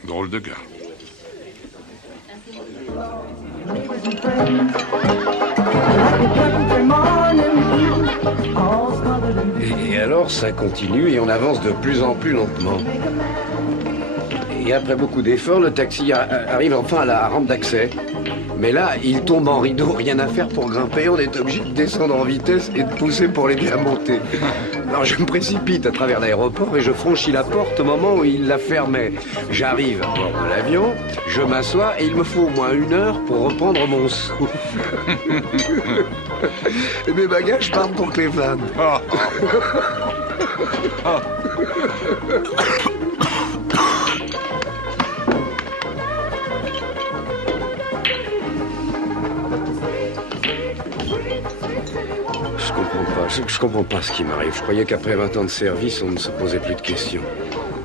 Drôle de gars. Et alors, ça continue et on avance de plus en plus lentement. Et après beaucoup d'efforts, le taxi arrive enfin à la rampe d'accès. Mais là, il tombe en rideau, rien à faire pour grimper. On est obligé de descendre en vitesse et de pousser pour les bien monter. Alors je me précipite à travers l'aéroport et je franchis la porte au moment où il la fermait. J'arrive à bord de l'avion, je m'assois et il me faut au moins 1 heure pour reprendre mon souffle. Et mes bagages partent pour Cleveland. Je comprends pas ce qui m'arrive. Je croyais qu'après 20 ans de service, on ne se posait plus de questions.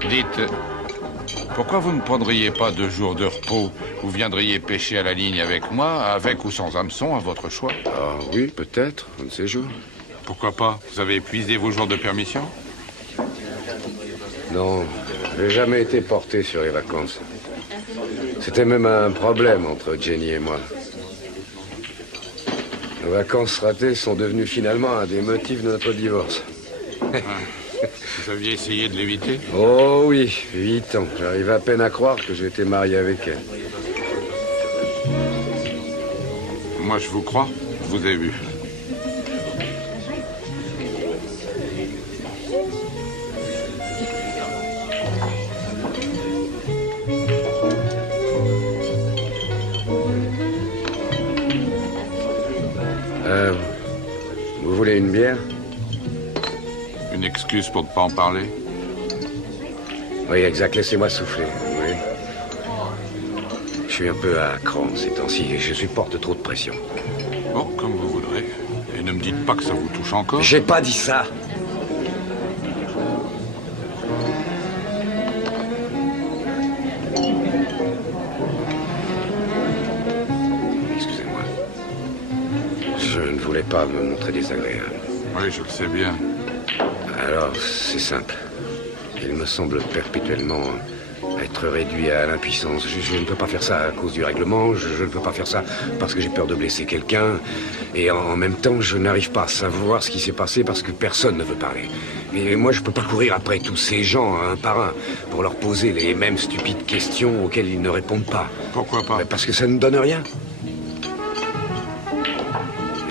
Dites, pourquoi vous ne prendriez pas 2 jours de repos? Vous viendriez pêcher à la ligne avec moi, avec ou sans hameçon, à votre choix? Ah oui, peut-être, un de ces jours. Pourquoi pas? Vous avez épuisé vos jours de permission? Non, j'ai jamais été porté sur les vacances. C'était même un problème entre Jenny et moi. Nos vacances ratées sont devenues finalement un des motifs de notre divorce. Vous aviez essayé de l'éviter? Oh oui, 8 ans. J'arrive à peine à croire que j'ai été marié avec elle. Moi, je vous crois. Je vous ai vu. Vous voulez une bière? Une excuse pour ne pas en parler? Oui, exact. Laissez-moi souffler, vous voulez? Je suis un peu à cran ces temps-ci et je supporte trop de pression. Bon, comme vous voudrez. Et ne me dites pas que ça vous touche encore. J'ai pas dit ça. Excusez-moi. Je ne voulais pas me montrer désagréable. Oui, je le sais bien. Alors, c'est simple. Il me semble perpétuellement être réduit à l'impuissance. Je ne peux pas faire ça à cause du règlement. Je ne peux pas faire ça parce que j'ai peur de blesser quelqu'un. Et en même temps, je n'arrive pas à savoir ce qui s'est passé parce que personne ne veut parler. Et moi, je ne peux pas courir après tous ces gens, un par un, pour leur poser les mêmes stupides questions auxquelles ils ne répondent pas. Pourquoi pas? Parce que ça ne donne rien.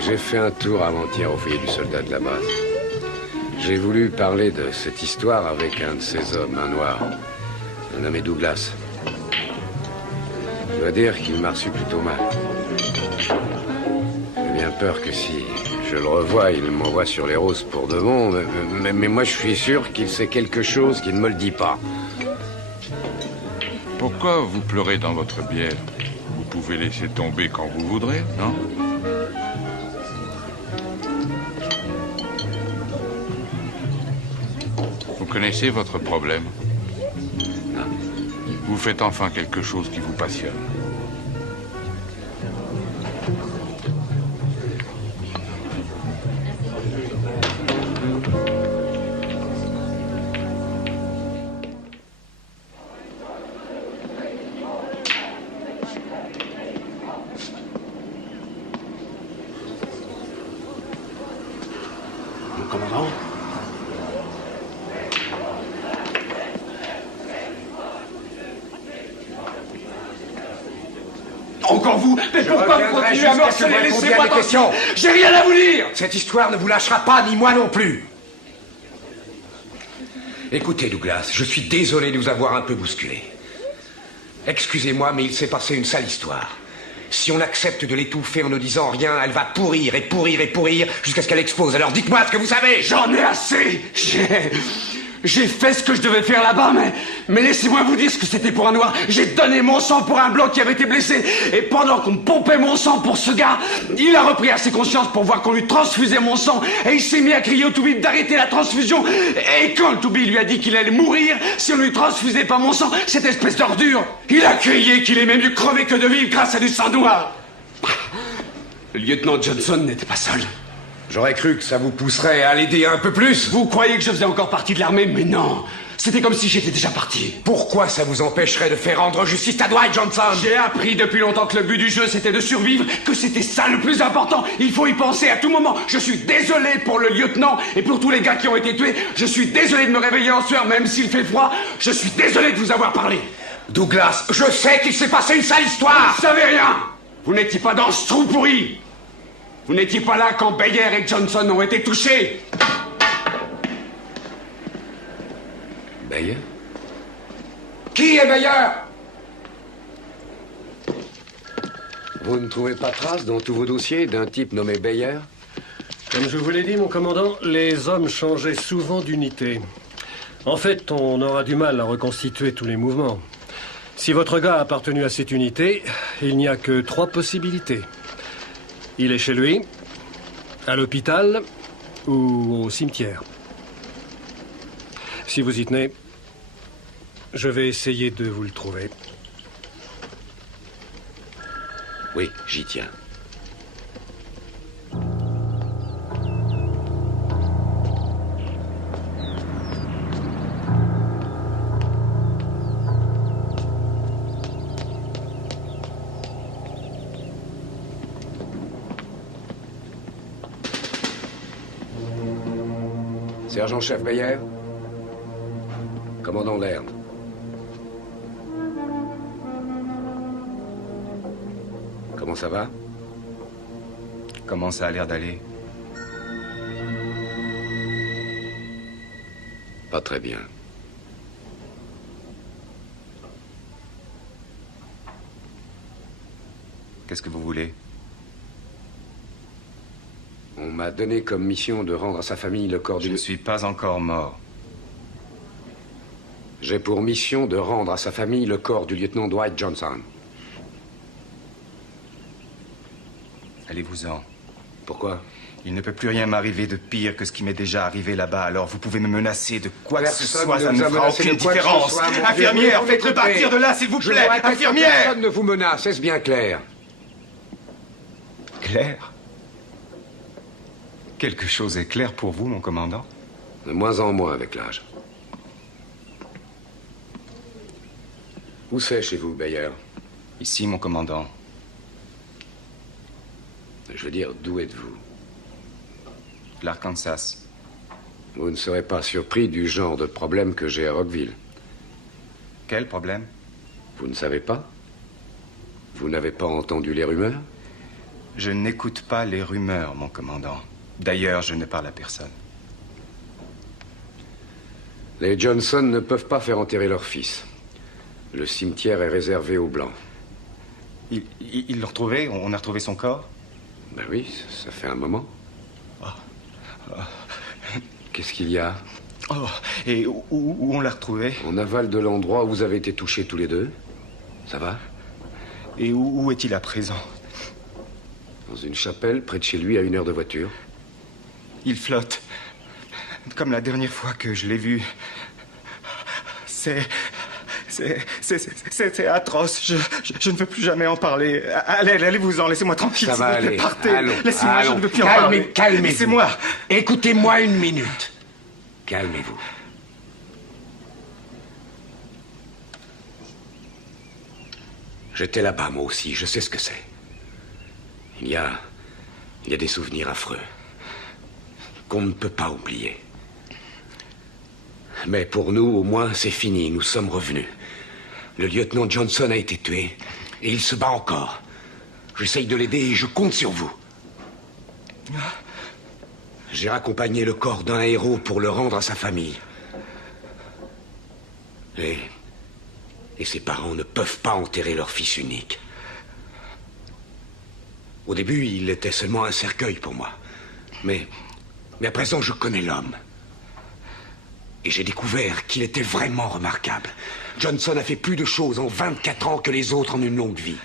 J'ai fait un tour avant-hier au foyer du soldat de la base. J'ai voulu parler de cette histoire avec un de ces hommes, un noir, un nommé Douglas. Je dois dire qu'il m'a reçu plutôt mal. J'ai bien peur que si je le revois, il m'envoie sur les roses pour de bon, mais moi je suis sûr qu'il sait quelque chose qu'il ne me le dit pas. Pourquoi vous pleurez dans votre bière? Vous pouvez laisser tomber quand vous voudrez, non? Vous connaissez votre problème? Vous faites enfin quelque chose qui vous passionne. Mon commandant? Encore vous? Mais pourquoi vous continuez à me harceler? Laissez-moi tranquille. J'ai rien à vous dire. Cette histoire ne vous lâchera pas, ni moi non plus. Écoutez, Douglas, je suis désolé de vous avoir un peu bousculé. Excusez-moi, mais il s'est passé une sale histoire. Si on accepte de l'étouffer en ne disant rien, elle va pourrir et pourrir et pourrir jusqu'à ce qu'elle explose. Alors dites-moi ce que vous savez. J'en ai assez. J'ai fait ce que je devais faire là-bas, mais laissez-moi vous dire ce que c'était pour un noir. J'ai donné mon sang pour un blanc qui avait été blessé. Et pendant qu'on pompait mon sang pour ce gars, il a repris assez conscience pour voir qu'on lui transfusait mon sang. Et il s'est mis à crier au toubib d'arrêter la transfusion. Et quand le toubib lui a dit qu'il allait mourir si on ne lui transfusait pas mon sang, cette espèce d'ordure, il a crié qu'il aimait mieux crever que de vivre grâce à du sang noir. Le lieutenant Johnson n'était pas seul. J'aurais cru que ça vous pousserait à l'aider un peu plus. Vous croyez que je faisais encore partie de l'armée, mais non. C'était comme si j'étais déjà parti. Pourquoi ça vous empêcherait de faire rendre justice à Dwight Johnson? J'ai appris depuis longtemps que le but du jeu c'était de survivre, que c'était ça le plus important. Il faut y penser à tout moment. Je suis désolé pour le lieutenant et pour tous les gars qui ont été tués. Je suis désolé de me réveiller en sueur même s'il fait froid. Je suis désolé de vous avoir parlé. Douglas, je sais qu'il s'est passé une sale histoire. Vous savez rien. Vous n'étiez pas dans ce trou pourri. Vous n'étiez pas là quand Bayer et Johnson ont été touchés. Bayer? Qui est Bayer? Vous ne trouvez pas trace dans tous vos dossiers d'un type nommé Bayer? Comme je vous l'ai dit, mon commandant, les hommes changeaient souvent d'unité. En fait, on aura du mal à reconstituer tous les mouvements. Si votre gars a appartenu à cette unité, il n'y a que 3 possibilités. Il est chez lui, à l'hôpital ou au cimetière. Si vous y tenez, je vais essayer de vous le trouver. Oui, j'y tiens. Sergent-chef Bayer, commandant Laird. Comment ça va? Comment ça a l'air d'aller? Pas très bien. Qu'est-ce que vous voulez? On m'a donné comme mission de rendre à sa famille le corps du... Je ne suis pas encore mort. J'ai pour mission de rendre à sa famille le corps du lieutenant Dwight Johnson. Allez-vous-en. Pourquoi? Il ne peut plus rien m'arriver de pire que ce qui m'est déjà arrivé là-bas, alors vous pouvez me menacer de quoi que ce soit, ça ne fera aucune différence. Infirmière, faites-le partir de là, s'il vous plaît. Infirmière! Personne ne vous menace, est-ce bien clair? Clair? Quelque chose est clair pour vous, mon commandant? De moins en moins avec l'âge. Où c'est chez vous, Bayer? Ici, mon commandant. Je veux dire, d'où êtes-vous? L'Arkansas. Vous ne serez pas surpris du genre de problème que j'ai à Rockville. Quel problème? Vous ne savez pas? Vous n'avez pas entendu les rumeurs? Je n'écoute pas les rumeurs, mon commandant. D'ailleurs, je ne parle à personne. Les Johnson ne peuvent pas faire enterrer leur fils. Le cimetière est réservé aux Blancs. Ils l'ont retrouvé? On a retrouvé son corps? Ben oui, ça fait un moment. Qu'est-ce qu'il y a? Oh, et où on l'a retrouvé? En aval de l'endroit où vous avez été touchés tous les deux. Ça va? Et où est-il à présent? Dans une chapelle, près de chez lui, à 1 heure de voiture. Il flotte. Comme la dernière fois que je l'ai vu. C'est atroce. Je ne veux plus jamais en parler. Allez-vous-en, laissez-moi tranquille. Ça va aller. Partez. Laissez-moi, je ne veux plus en parler. parler. Calmez-vous. Laissez-moi. Écoutez-moi 1 minute. Calmez-vous. J'étais là-bas, moi aussi. Je sais ce que c'est. Il y a des souvenirs affreux qu'on ne peut pas oublier. Mais pour nous, au moins, c'est fini. Nous sommes revenus. Le lieutenant Johnson a été tué. Et il se bat encore. J'essaye de l'aider et je compte sur vous. J'ai raccompagné le corps d'un héros pour le rendre à sa famille. Et ses parents ne peuvent pas enterrer leur fils unique. Au début, il était seulement un cercueil pour moi. Mais à présent, je connais l'homme. Et j'ai découvert qu'il était vraiment remarquable. Johnson a fait plus de choses en 24 ans que les autres en une longue vie.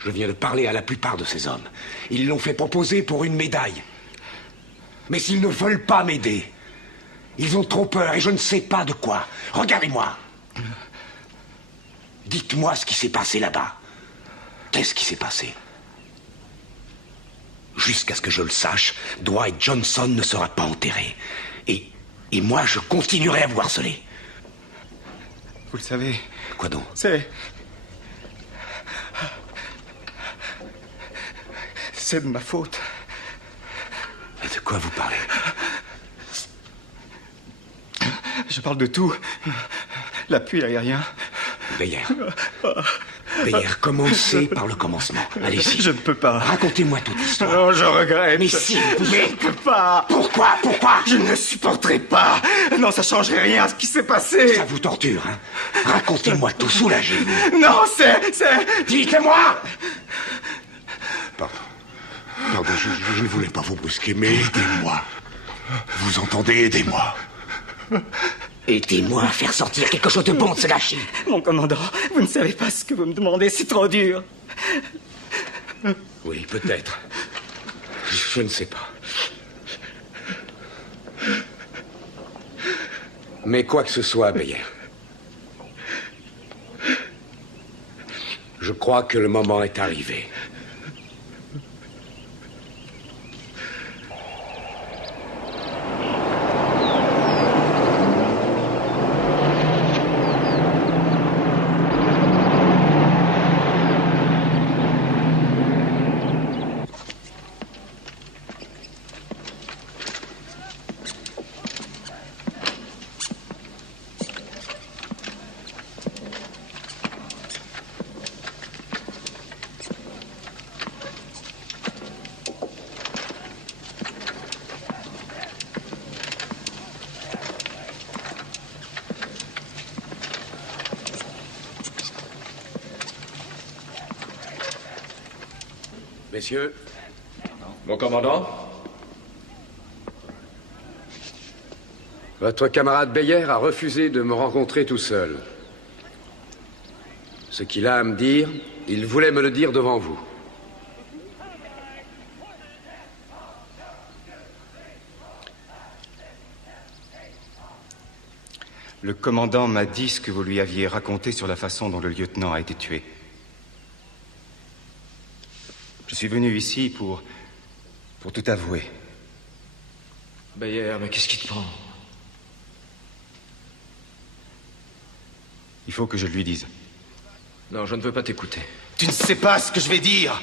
Je viens de parler à la plupart de ces hommes. Ils l'ont fait proposer pour une médaille. Mais s'ils ne veulent pas m'aider, ils ont trop peur et je ne sais pas de quoi. Regardez-moi. Dites-moi ce qui s'est passé là-bas. Qu'est-ce qui s'est passé? Jusqu'à ce que je le sache, Dwight Johnson ne sera pas enterré. Et moi, je continuerai à vous harceler. Vous le savez. Quoi donc? C'est de ma faute. De quoi vous parlez? Je parle de tout. L'appui aérien. Bayer. Bayer, commencez par le commencement. Allez-y. Je ne peux pas. Racontez-moi toute l'histoire. Non, je regrette. Mais si, vous pouvez. Je ne peux pas. Pourquoi? Je ne supporterai pas. Non, ça changerait rien à ce qui s'est passé. Ça vous torture, hein? Racontez-moi tout, soulagez-vous. Non, c'est... Dites-moi! Pardon, je ne voulais pas vous brusquer, mais aidez-moi. Vous entendez? Aidez-moi. Aidez-moi à faire sortir quelque chose de bon de ce gâchis. Mon commandant, vous ne savez pas ce que vous me demandez, c'est trop dur. Oui, peut-être. Je ne sais pas. Mais quoi que ce soit, Bayer, je crois que le moment est arrivé. Messieurs. Mon commandant? Votre camarade Beyer a refusé de me rencontrer tout seul. Ce qu'il a à me dire, il voulait me le dire devant vous. Le commandant m'a dit ce que vous lui aviez raconté sur la façon dont le lieutenant a été tué. Je suis venu ici pour tout avouer. Beyer, mais qu'est-ce qui te prend? Il faut que je lui dise. Non, je ne veux pas t'écouter. Tu ne sais pas ce que je vais dire.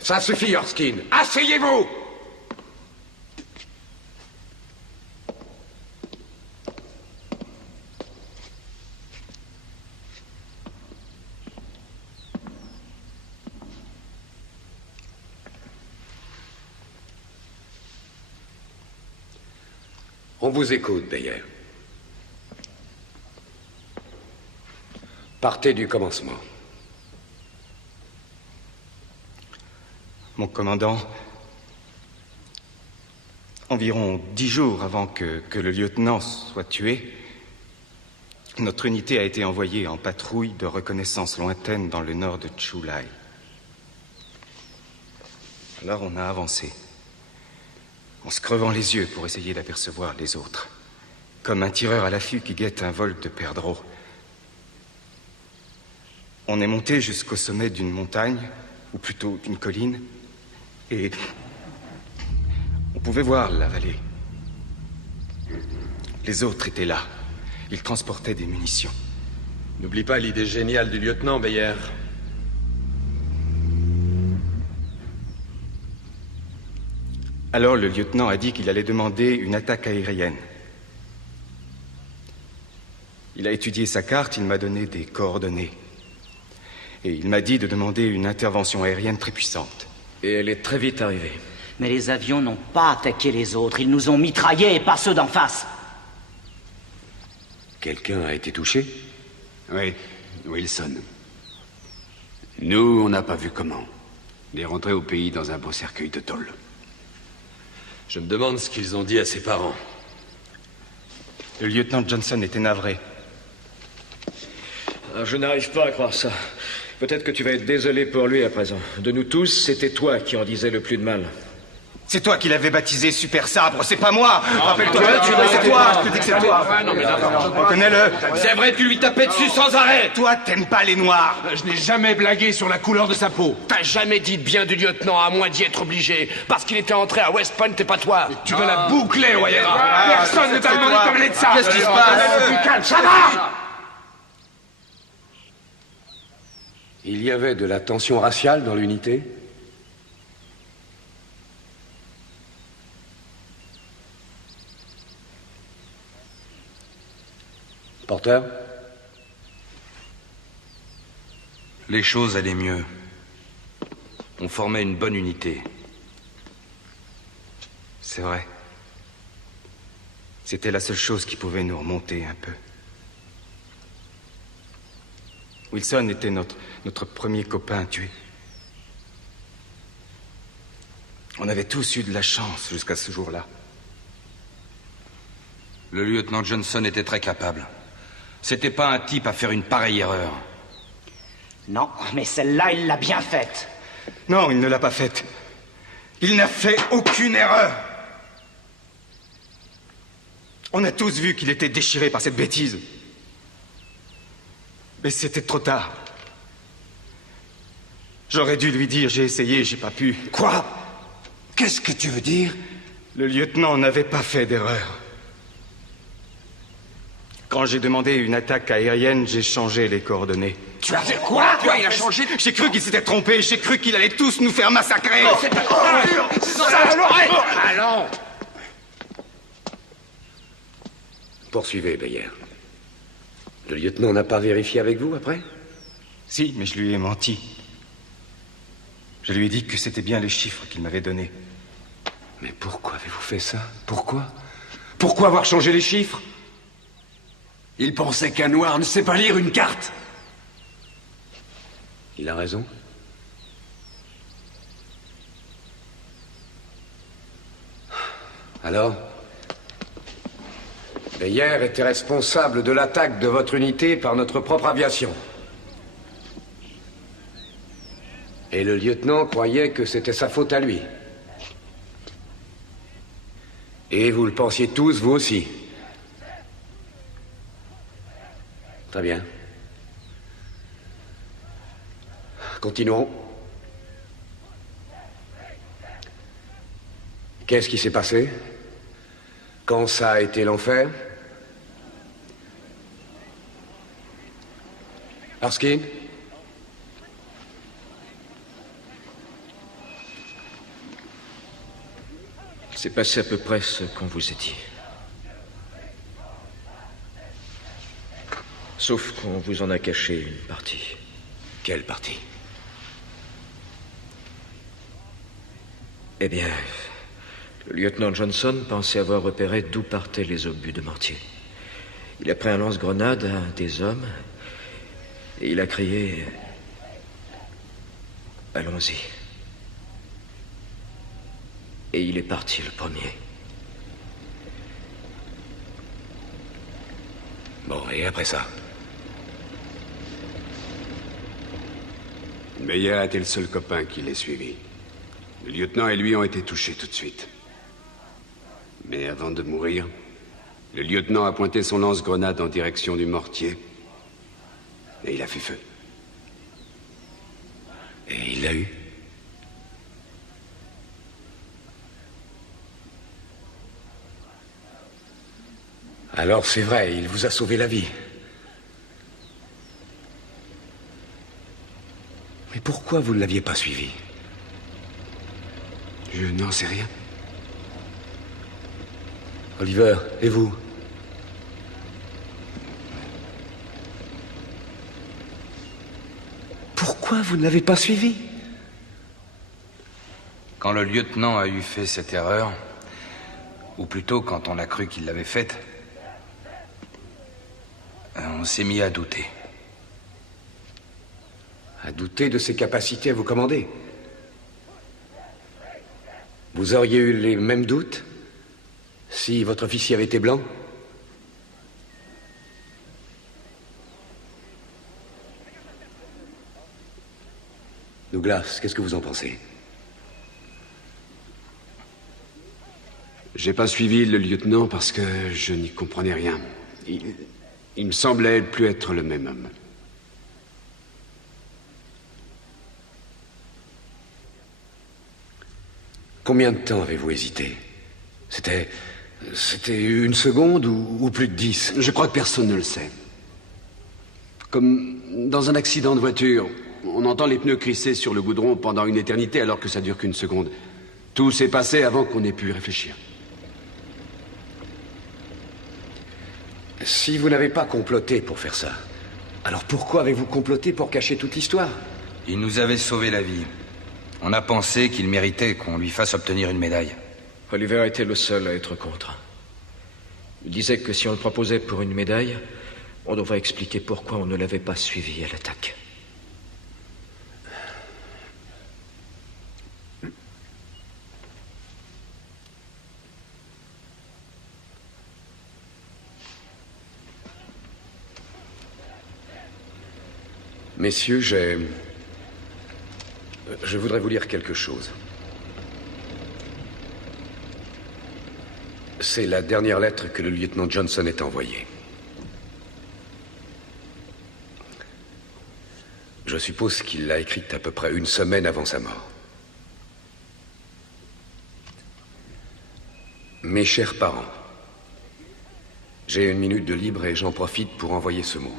Ça suffit, Erskine. Asseyez-vous! On vous écoute, Beyer. Partez du commencement. Mon commandant, environ 10 jours avant que le lieutenant soit tué, notre unité a été envoyée en patrouille de reconnaissance lointaine dans le nord de Chulai. Alors on a avancé, en se crevant les yeux pour essayer d'apercevoir les autres, comme un tireur à l'affût qui guette un vol de perdreaux. On est monté jusqu'au sommet d'une montagne, ou plutôt d'une colline, et on pouvait voir la vallée. Les autres étaient là. Ils transportaient des munitions. N'oublie pas l'idée géniale du lieutenant, Beyer. Alors le lieutenant a dit qu'il allait demander une attaque aérienne. Il a étudié sa carte, il m'a donné des coordonnées. Et il m'a dit de demander une intervention aérienne très puissante. Et elle est très vite arrivée. Mais les avions n'ont pas attaqué les autres. Ils nous ont mitraillés et pas ceux d'en face. Quelqu'un a été touché? Oui, Wilson. Nous, on n'a pas vu comment. Il est rentré au pays dans un beau cercueil de tôle. Je me demande ce qu'ils ont dit à ses parents. Le lieutenant Johnson était navré. Je n'arrive pas à croire ça. Peut-être que tu vas être désolé pour lui à présent. De nous tous, c'était toi qui en disais le plus de mal. C'est toi qui l'avais baptisé Super Sabre, c'est pas moi. Rappelle-toi, c'est toi, je te dis que c'est toi. Reconnais-le. C'est vrai, tu lui tapais dessus sans arrêt. Toi, t'aimes pas les noirs. Je n'ai jamais blagué sur la couleur de sa peau. T'as jamais dit de bien du lieutenant, à moins d'y être obligé. Parce qu'il était entré à West Point et pas toi. Tu vas la boucler, Wayera. Personne ne t'a demandé de parler de ça. Qu'est-ce qui se passe? Ça va! Il y avait de la tension raciale dans l'unité? Porter? Les choses allaient mieux. On formait une bonne unité. C'est vrai. C'était la seule chose qui pouvait nous remonter un peu. Wilson était notre premier copain tué. On avait tous eu de la chance jusqu'à ce jour-là. Le lieutenant Johnson était très capable. C'était pas un type à faire une pareille erreur. Non, mais celle-là, il l'a bien faite. Non, il ne l'a pas faite. Il n'a fait aucune erreur. On a tous vu qu'il était déchiré par cette bêtise. Mais c'était trop tard. J'aurais dû lui dire, j'ai essayé, j'ai pas pu. Quoi? Qu'est-ce que tu veux dire? Le lieutenant n'avait pas fait d'erreur. Quand j'ai demandé une attaque aérienne, j'ai changé les coordonnées. Tu as fait quoi? Quoi, il a changé? J'ai cru qu'il s'était trompé, j'ai cru qu'il allait tous nous faire massacrer. Oh, c'est Allons! Poursuivez, Beyer. Le lieutenant n'a pas vérifié avec vous, après? Si, mais je lui ai menti. Je lui ai dit que c'était bien les chiffres qu'il m'avait donnés. Mais pourquoi avez-vous fait ça? Pourquoi? Pourquoi avoir changé les chiffres? Il pensait qu'un noir ne sait pas lire une carte. Il a raison. Alors? Meyer était responsable de l'attaque de votre unité par notre propre aviation. Et le lieutenant croyait que c'était sa faute à lui. Et vous le pensiez tous, vous aussi. Très bien. Continuons. Qu'est-ce qui s'est passé? Quand ça a été l'enfer? Arskin? C'est passé à peu près ce qu'on vous a dit. Sauf qu'on vous en a caché une partie. Quelle partie? Eh bien, le lieutenant Johnson pensait avoir repéré d'où partaient les obus de mortier. Il a pris un lance-grenade à un des hommes et il a crié « Allons-y ». Et il est parti le premier. Bon, et après ça? Meyer était le seul copain qui l'ait suivi. Le lieutenant et lui ont été touchés tout de suite. Mais avant de mourir, le lieutenant a pointé son lance-grenade en direction du mortier. Et il a fait feu. Et il l'a eu? Alors c'est vrai, il vous a sauvé la vie. Mais pourquoi vous ne l'aviez pas suivi? Je n'en sais rien. Oliver, et vous? Pourquoi vous ne l'avez pas suivi? Quand le lieutenant a eu fait cette erreur, ou plutôt quand on a cru qu'il l'avait faite, on s'est mis à douter. À douter de ses capacités à vous commander? Vous auriez eu les mêmes doutes si votre officier avait été blanc? Douglas, qu'est-ce que vous en pensez? J'ai pas suivi le lieutenant parce que je n'y comprenais rien. Il me semblait plus être le même homme. Combien de temps avez-vous hésité? C'était une seconde ou plus de 10? Je crois que personne ne le sait. Comme dans un accident de voiture, on entend les pneus crisser sur le goudron pendant une éternité alors que ça dure qu'une seconde. Tout s'est passé avant qu'on ait pu réfléchir. Si vous n'avez pas comploté pour faire ça, alors pourquoi avez-vous comploté pour cacher toute l'histoire? Il nous avait sauvé la vie. On a pensé qu'il méritait qu'on lui fasse obtenir une médaille. Oliver était le seul à être contre. Il disait que si on le proposait pour une médaille, on devrait expliquer pourquoi on ne l'avait pas suivi à l'attaque. Messieurs, je voudrais vous lire quelque chose. C'est la dernière lettre que le lieutenant Johnson ait envoyée. Je suppose qu'il l'a écrite à peu près une semaine avant sa mort. Mes chers parents, j'ai une minute de libre et j'en profite pour envoyer ce mot.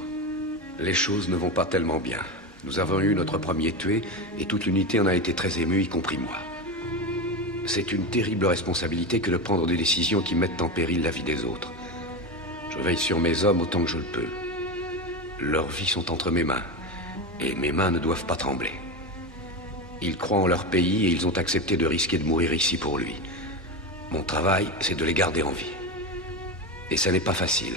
Les choses ne vont pas tellement bien. Nous avons eu notre premier tué et toute l'unité en a été très émue, y compris moi. C'est une terrible responsabilité que de prendre des décisions qui mettent en péril la vie des autres. Je veille sur mes hommes autant que je le peux. Leurs vies sont entre mes mains et mes mains ne doivent pas trembler. Ils croient en leur pays et ils ont accepté de risquer de mourir ici pour lui. Mon travail, c'est de les garder en vie. Et ça n'est pas facile.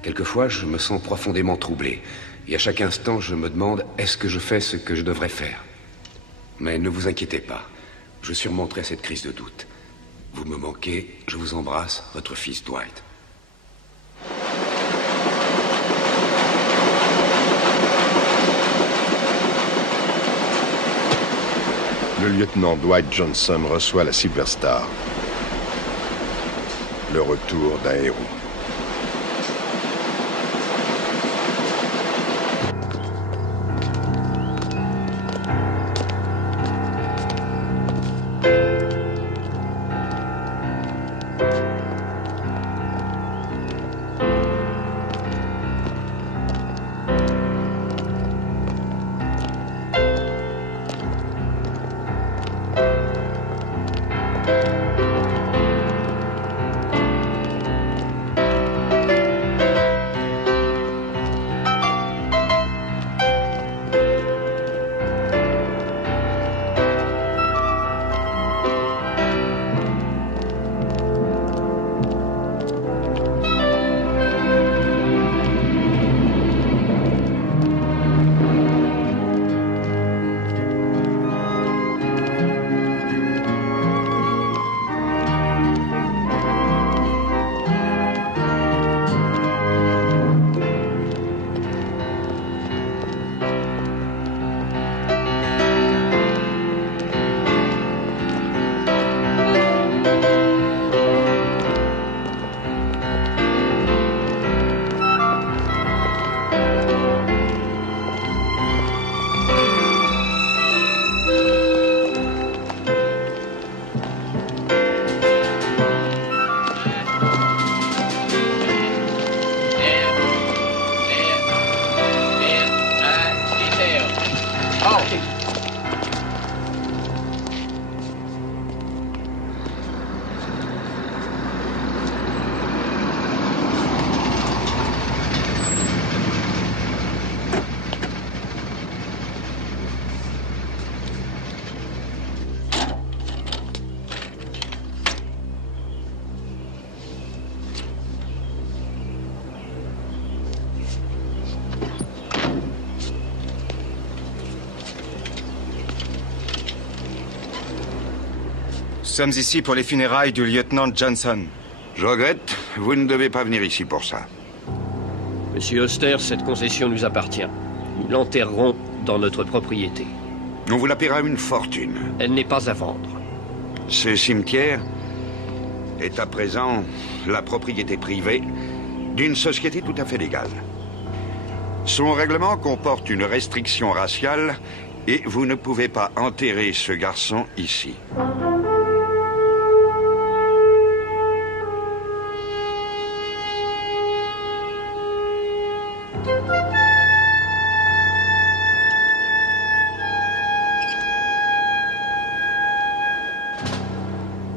Quelquefois, je me sens profondément troublé. Et à chaque instant, je me demande, est-ce que je fais ce que je devrais faire? Mais ne vous inquiétez pas. Je surmonterai cette crise de doute. Vous me manquez, je vous embrasse, votre fils Dwight. Le lieutenant Dwight Johnson reçoit la Silver Star. Le retour d'un héros. Nous sommes ici pour les funérailles du lieutenant Johnson. Je regrette, vous ne devez pas venir ici pour ça. Monsieur Oster, cette concession nous appartient. Nous l'enterrerons dans notre propriété. On vous la paiera une fortune. Elle n'est pas à vendre. Ce cimetière est à présent la propriété privée d'une société tout à fait légale. Son règlement comporte une restriction raciale et vous ne pouvez pas enterrer ce garçon ici.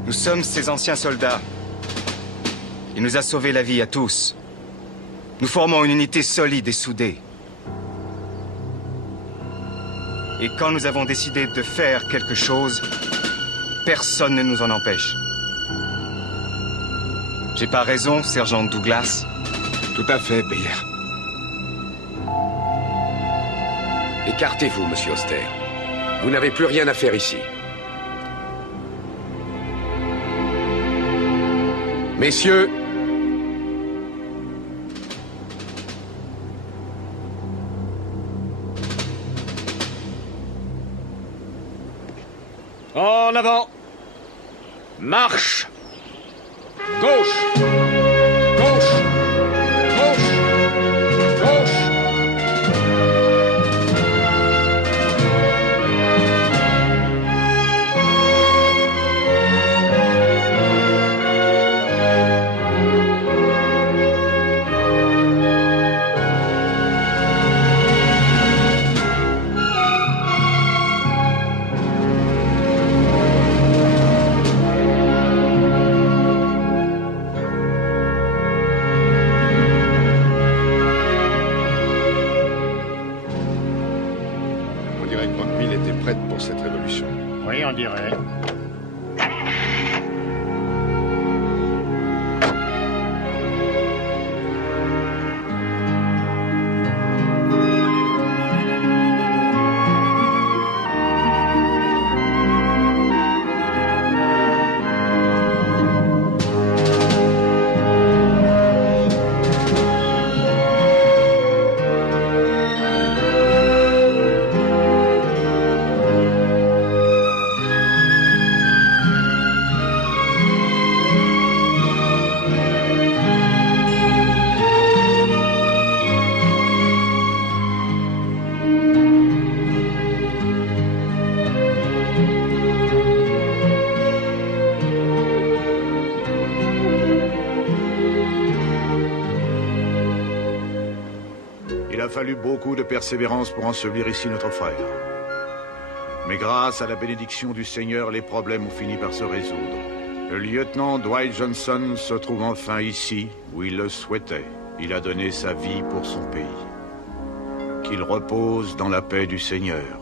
Nous sommes ces anciens soldats. Il nous a sauvé la vie à tous. Nous formons une unité solide et soudée. Et quand nous avons décidé de faire quelque chose, personne ne nous en empêche. J'ai pas raison, sergent Douglas? Tout à fait, Beer. Écartez-vous, monsieur Oster. Vous n'avez plus rien à faire ici. Messieurs, en avant, marche, gauche, gauche, gauche, gauche. Cette révolution. Oui, on dirait. fallu beaucoup de persévérance pour ensevelir ici notre frère. Mais grâce à la bénédiction du Seigneur, les problèmes ont fini par se résoudre. Le lieutenant Dwight Johnson se trouve enfin ici, où il le souhaitait. Il a donné sa vie pour son pays. Qu'il repose dans la paix du Seigneur,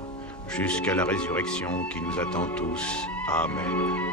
jusqu'à la résurrection qui nous attend tous. Amen.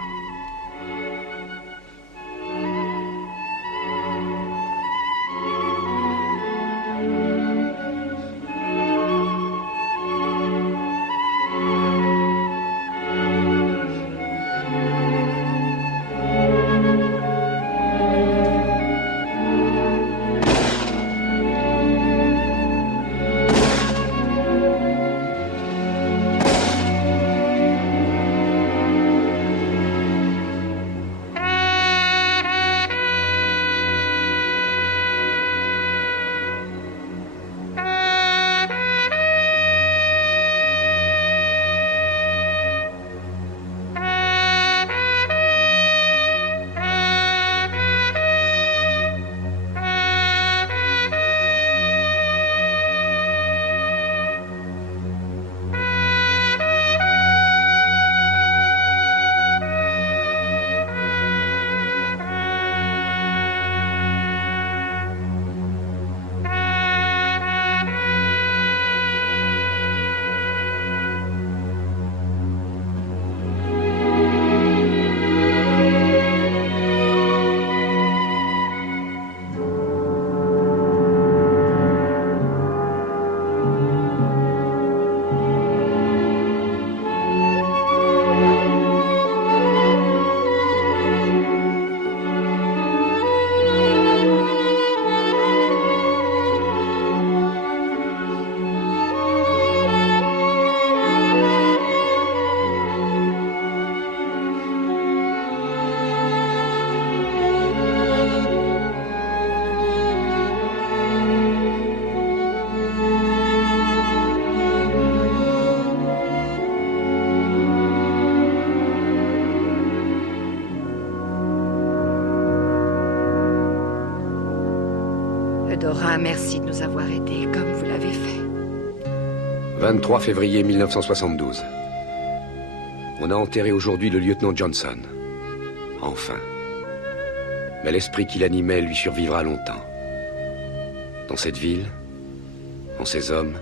Eudora, merci de nous avoir aidés comme vous l'avez fait. 23 février 1972. On a enterré aujourd'hui le lieutenant Johnson. Enfin. Mais l'esprit qui l'animait lui survivra longtemps. Dans cette ville, en ces hommes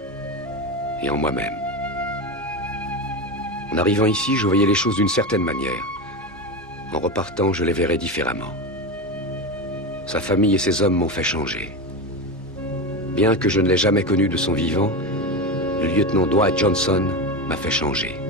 et en moi-même. En arrivant ici, je voyais les choses d'une certaine manière. En repartant, je les verrai différemment. Sa famille et ses hommes m'ont fait changer. Bien que je ne l'ai jamais connu de son vivant, le lieutenant Dwight Johnson m'a fait changer.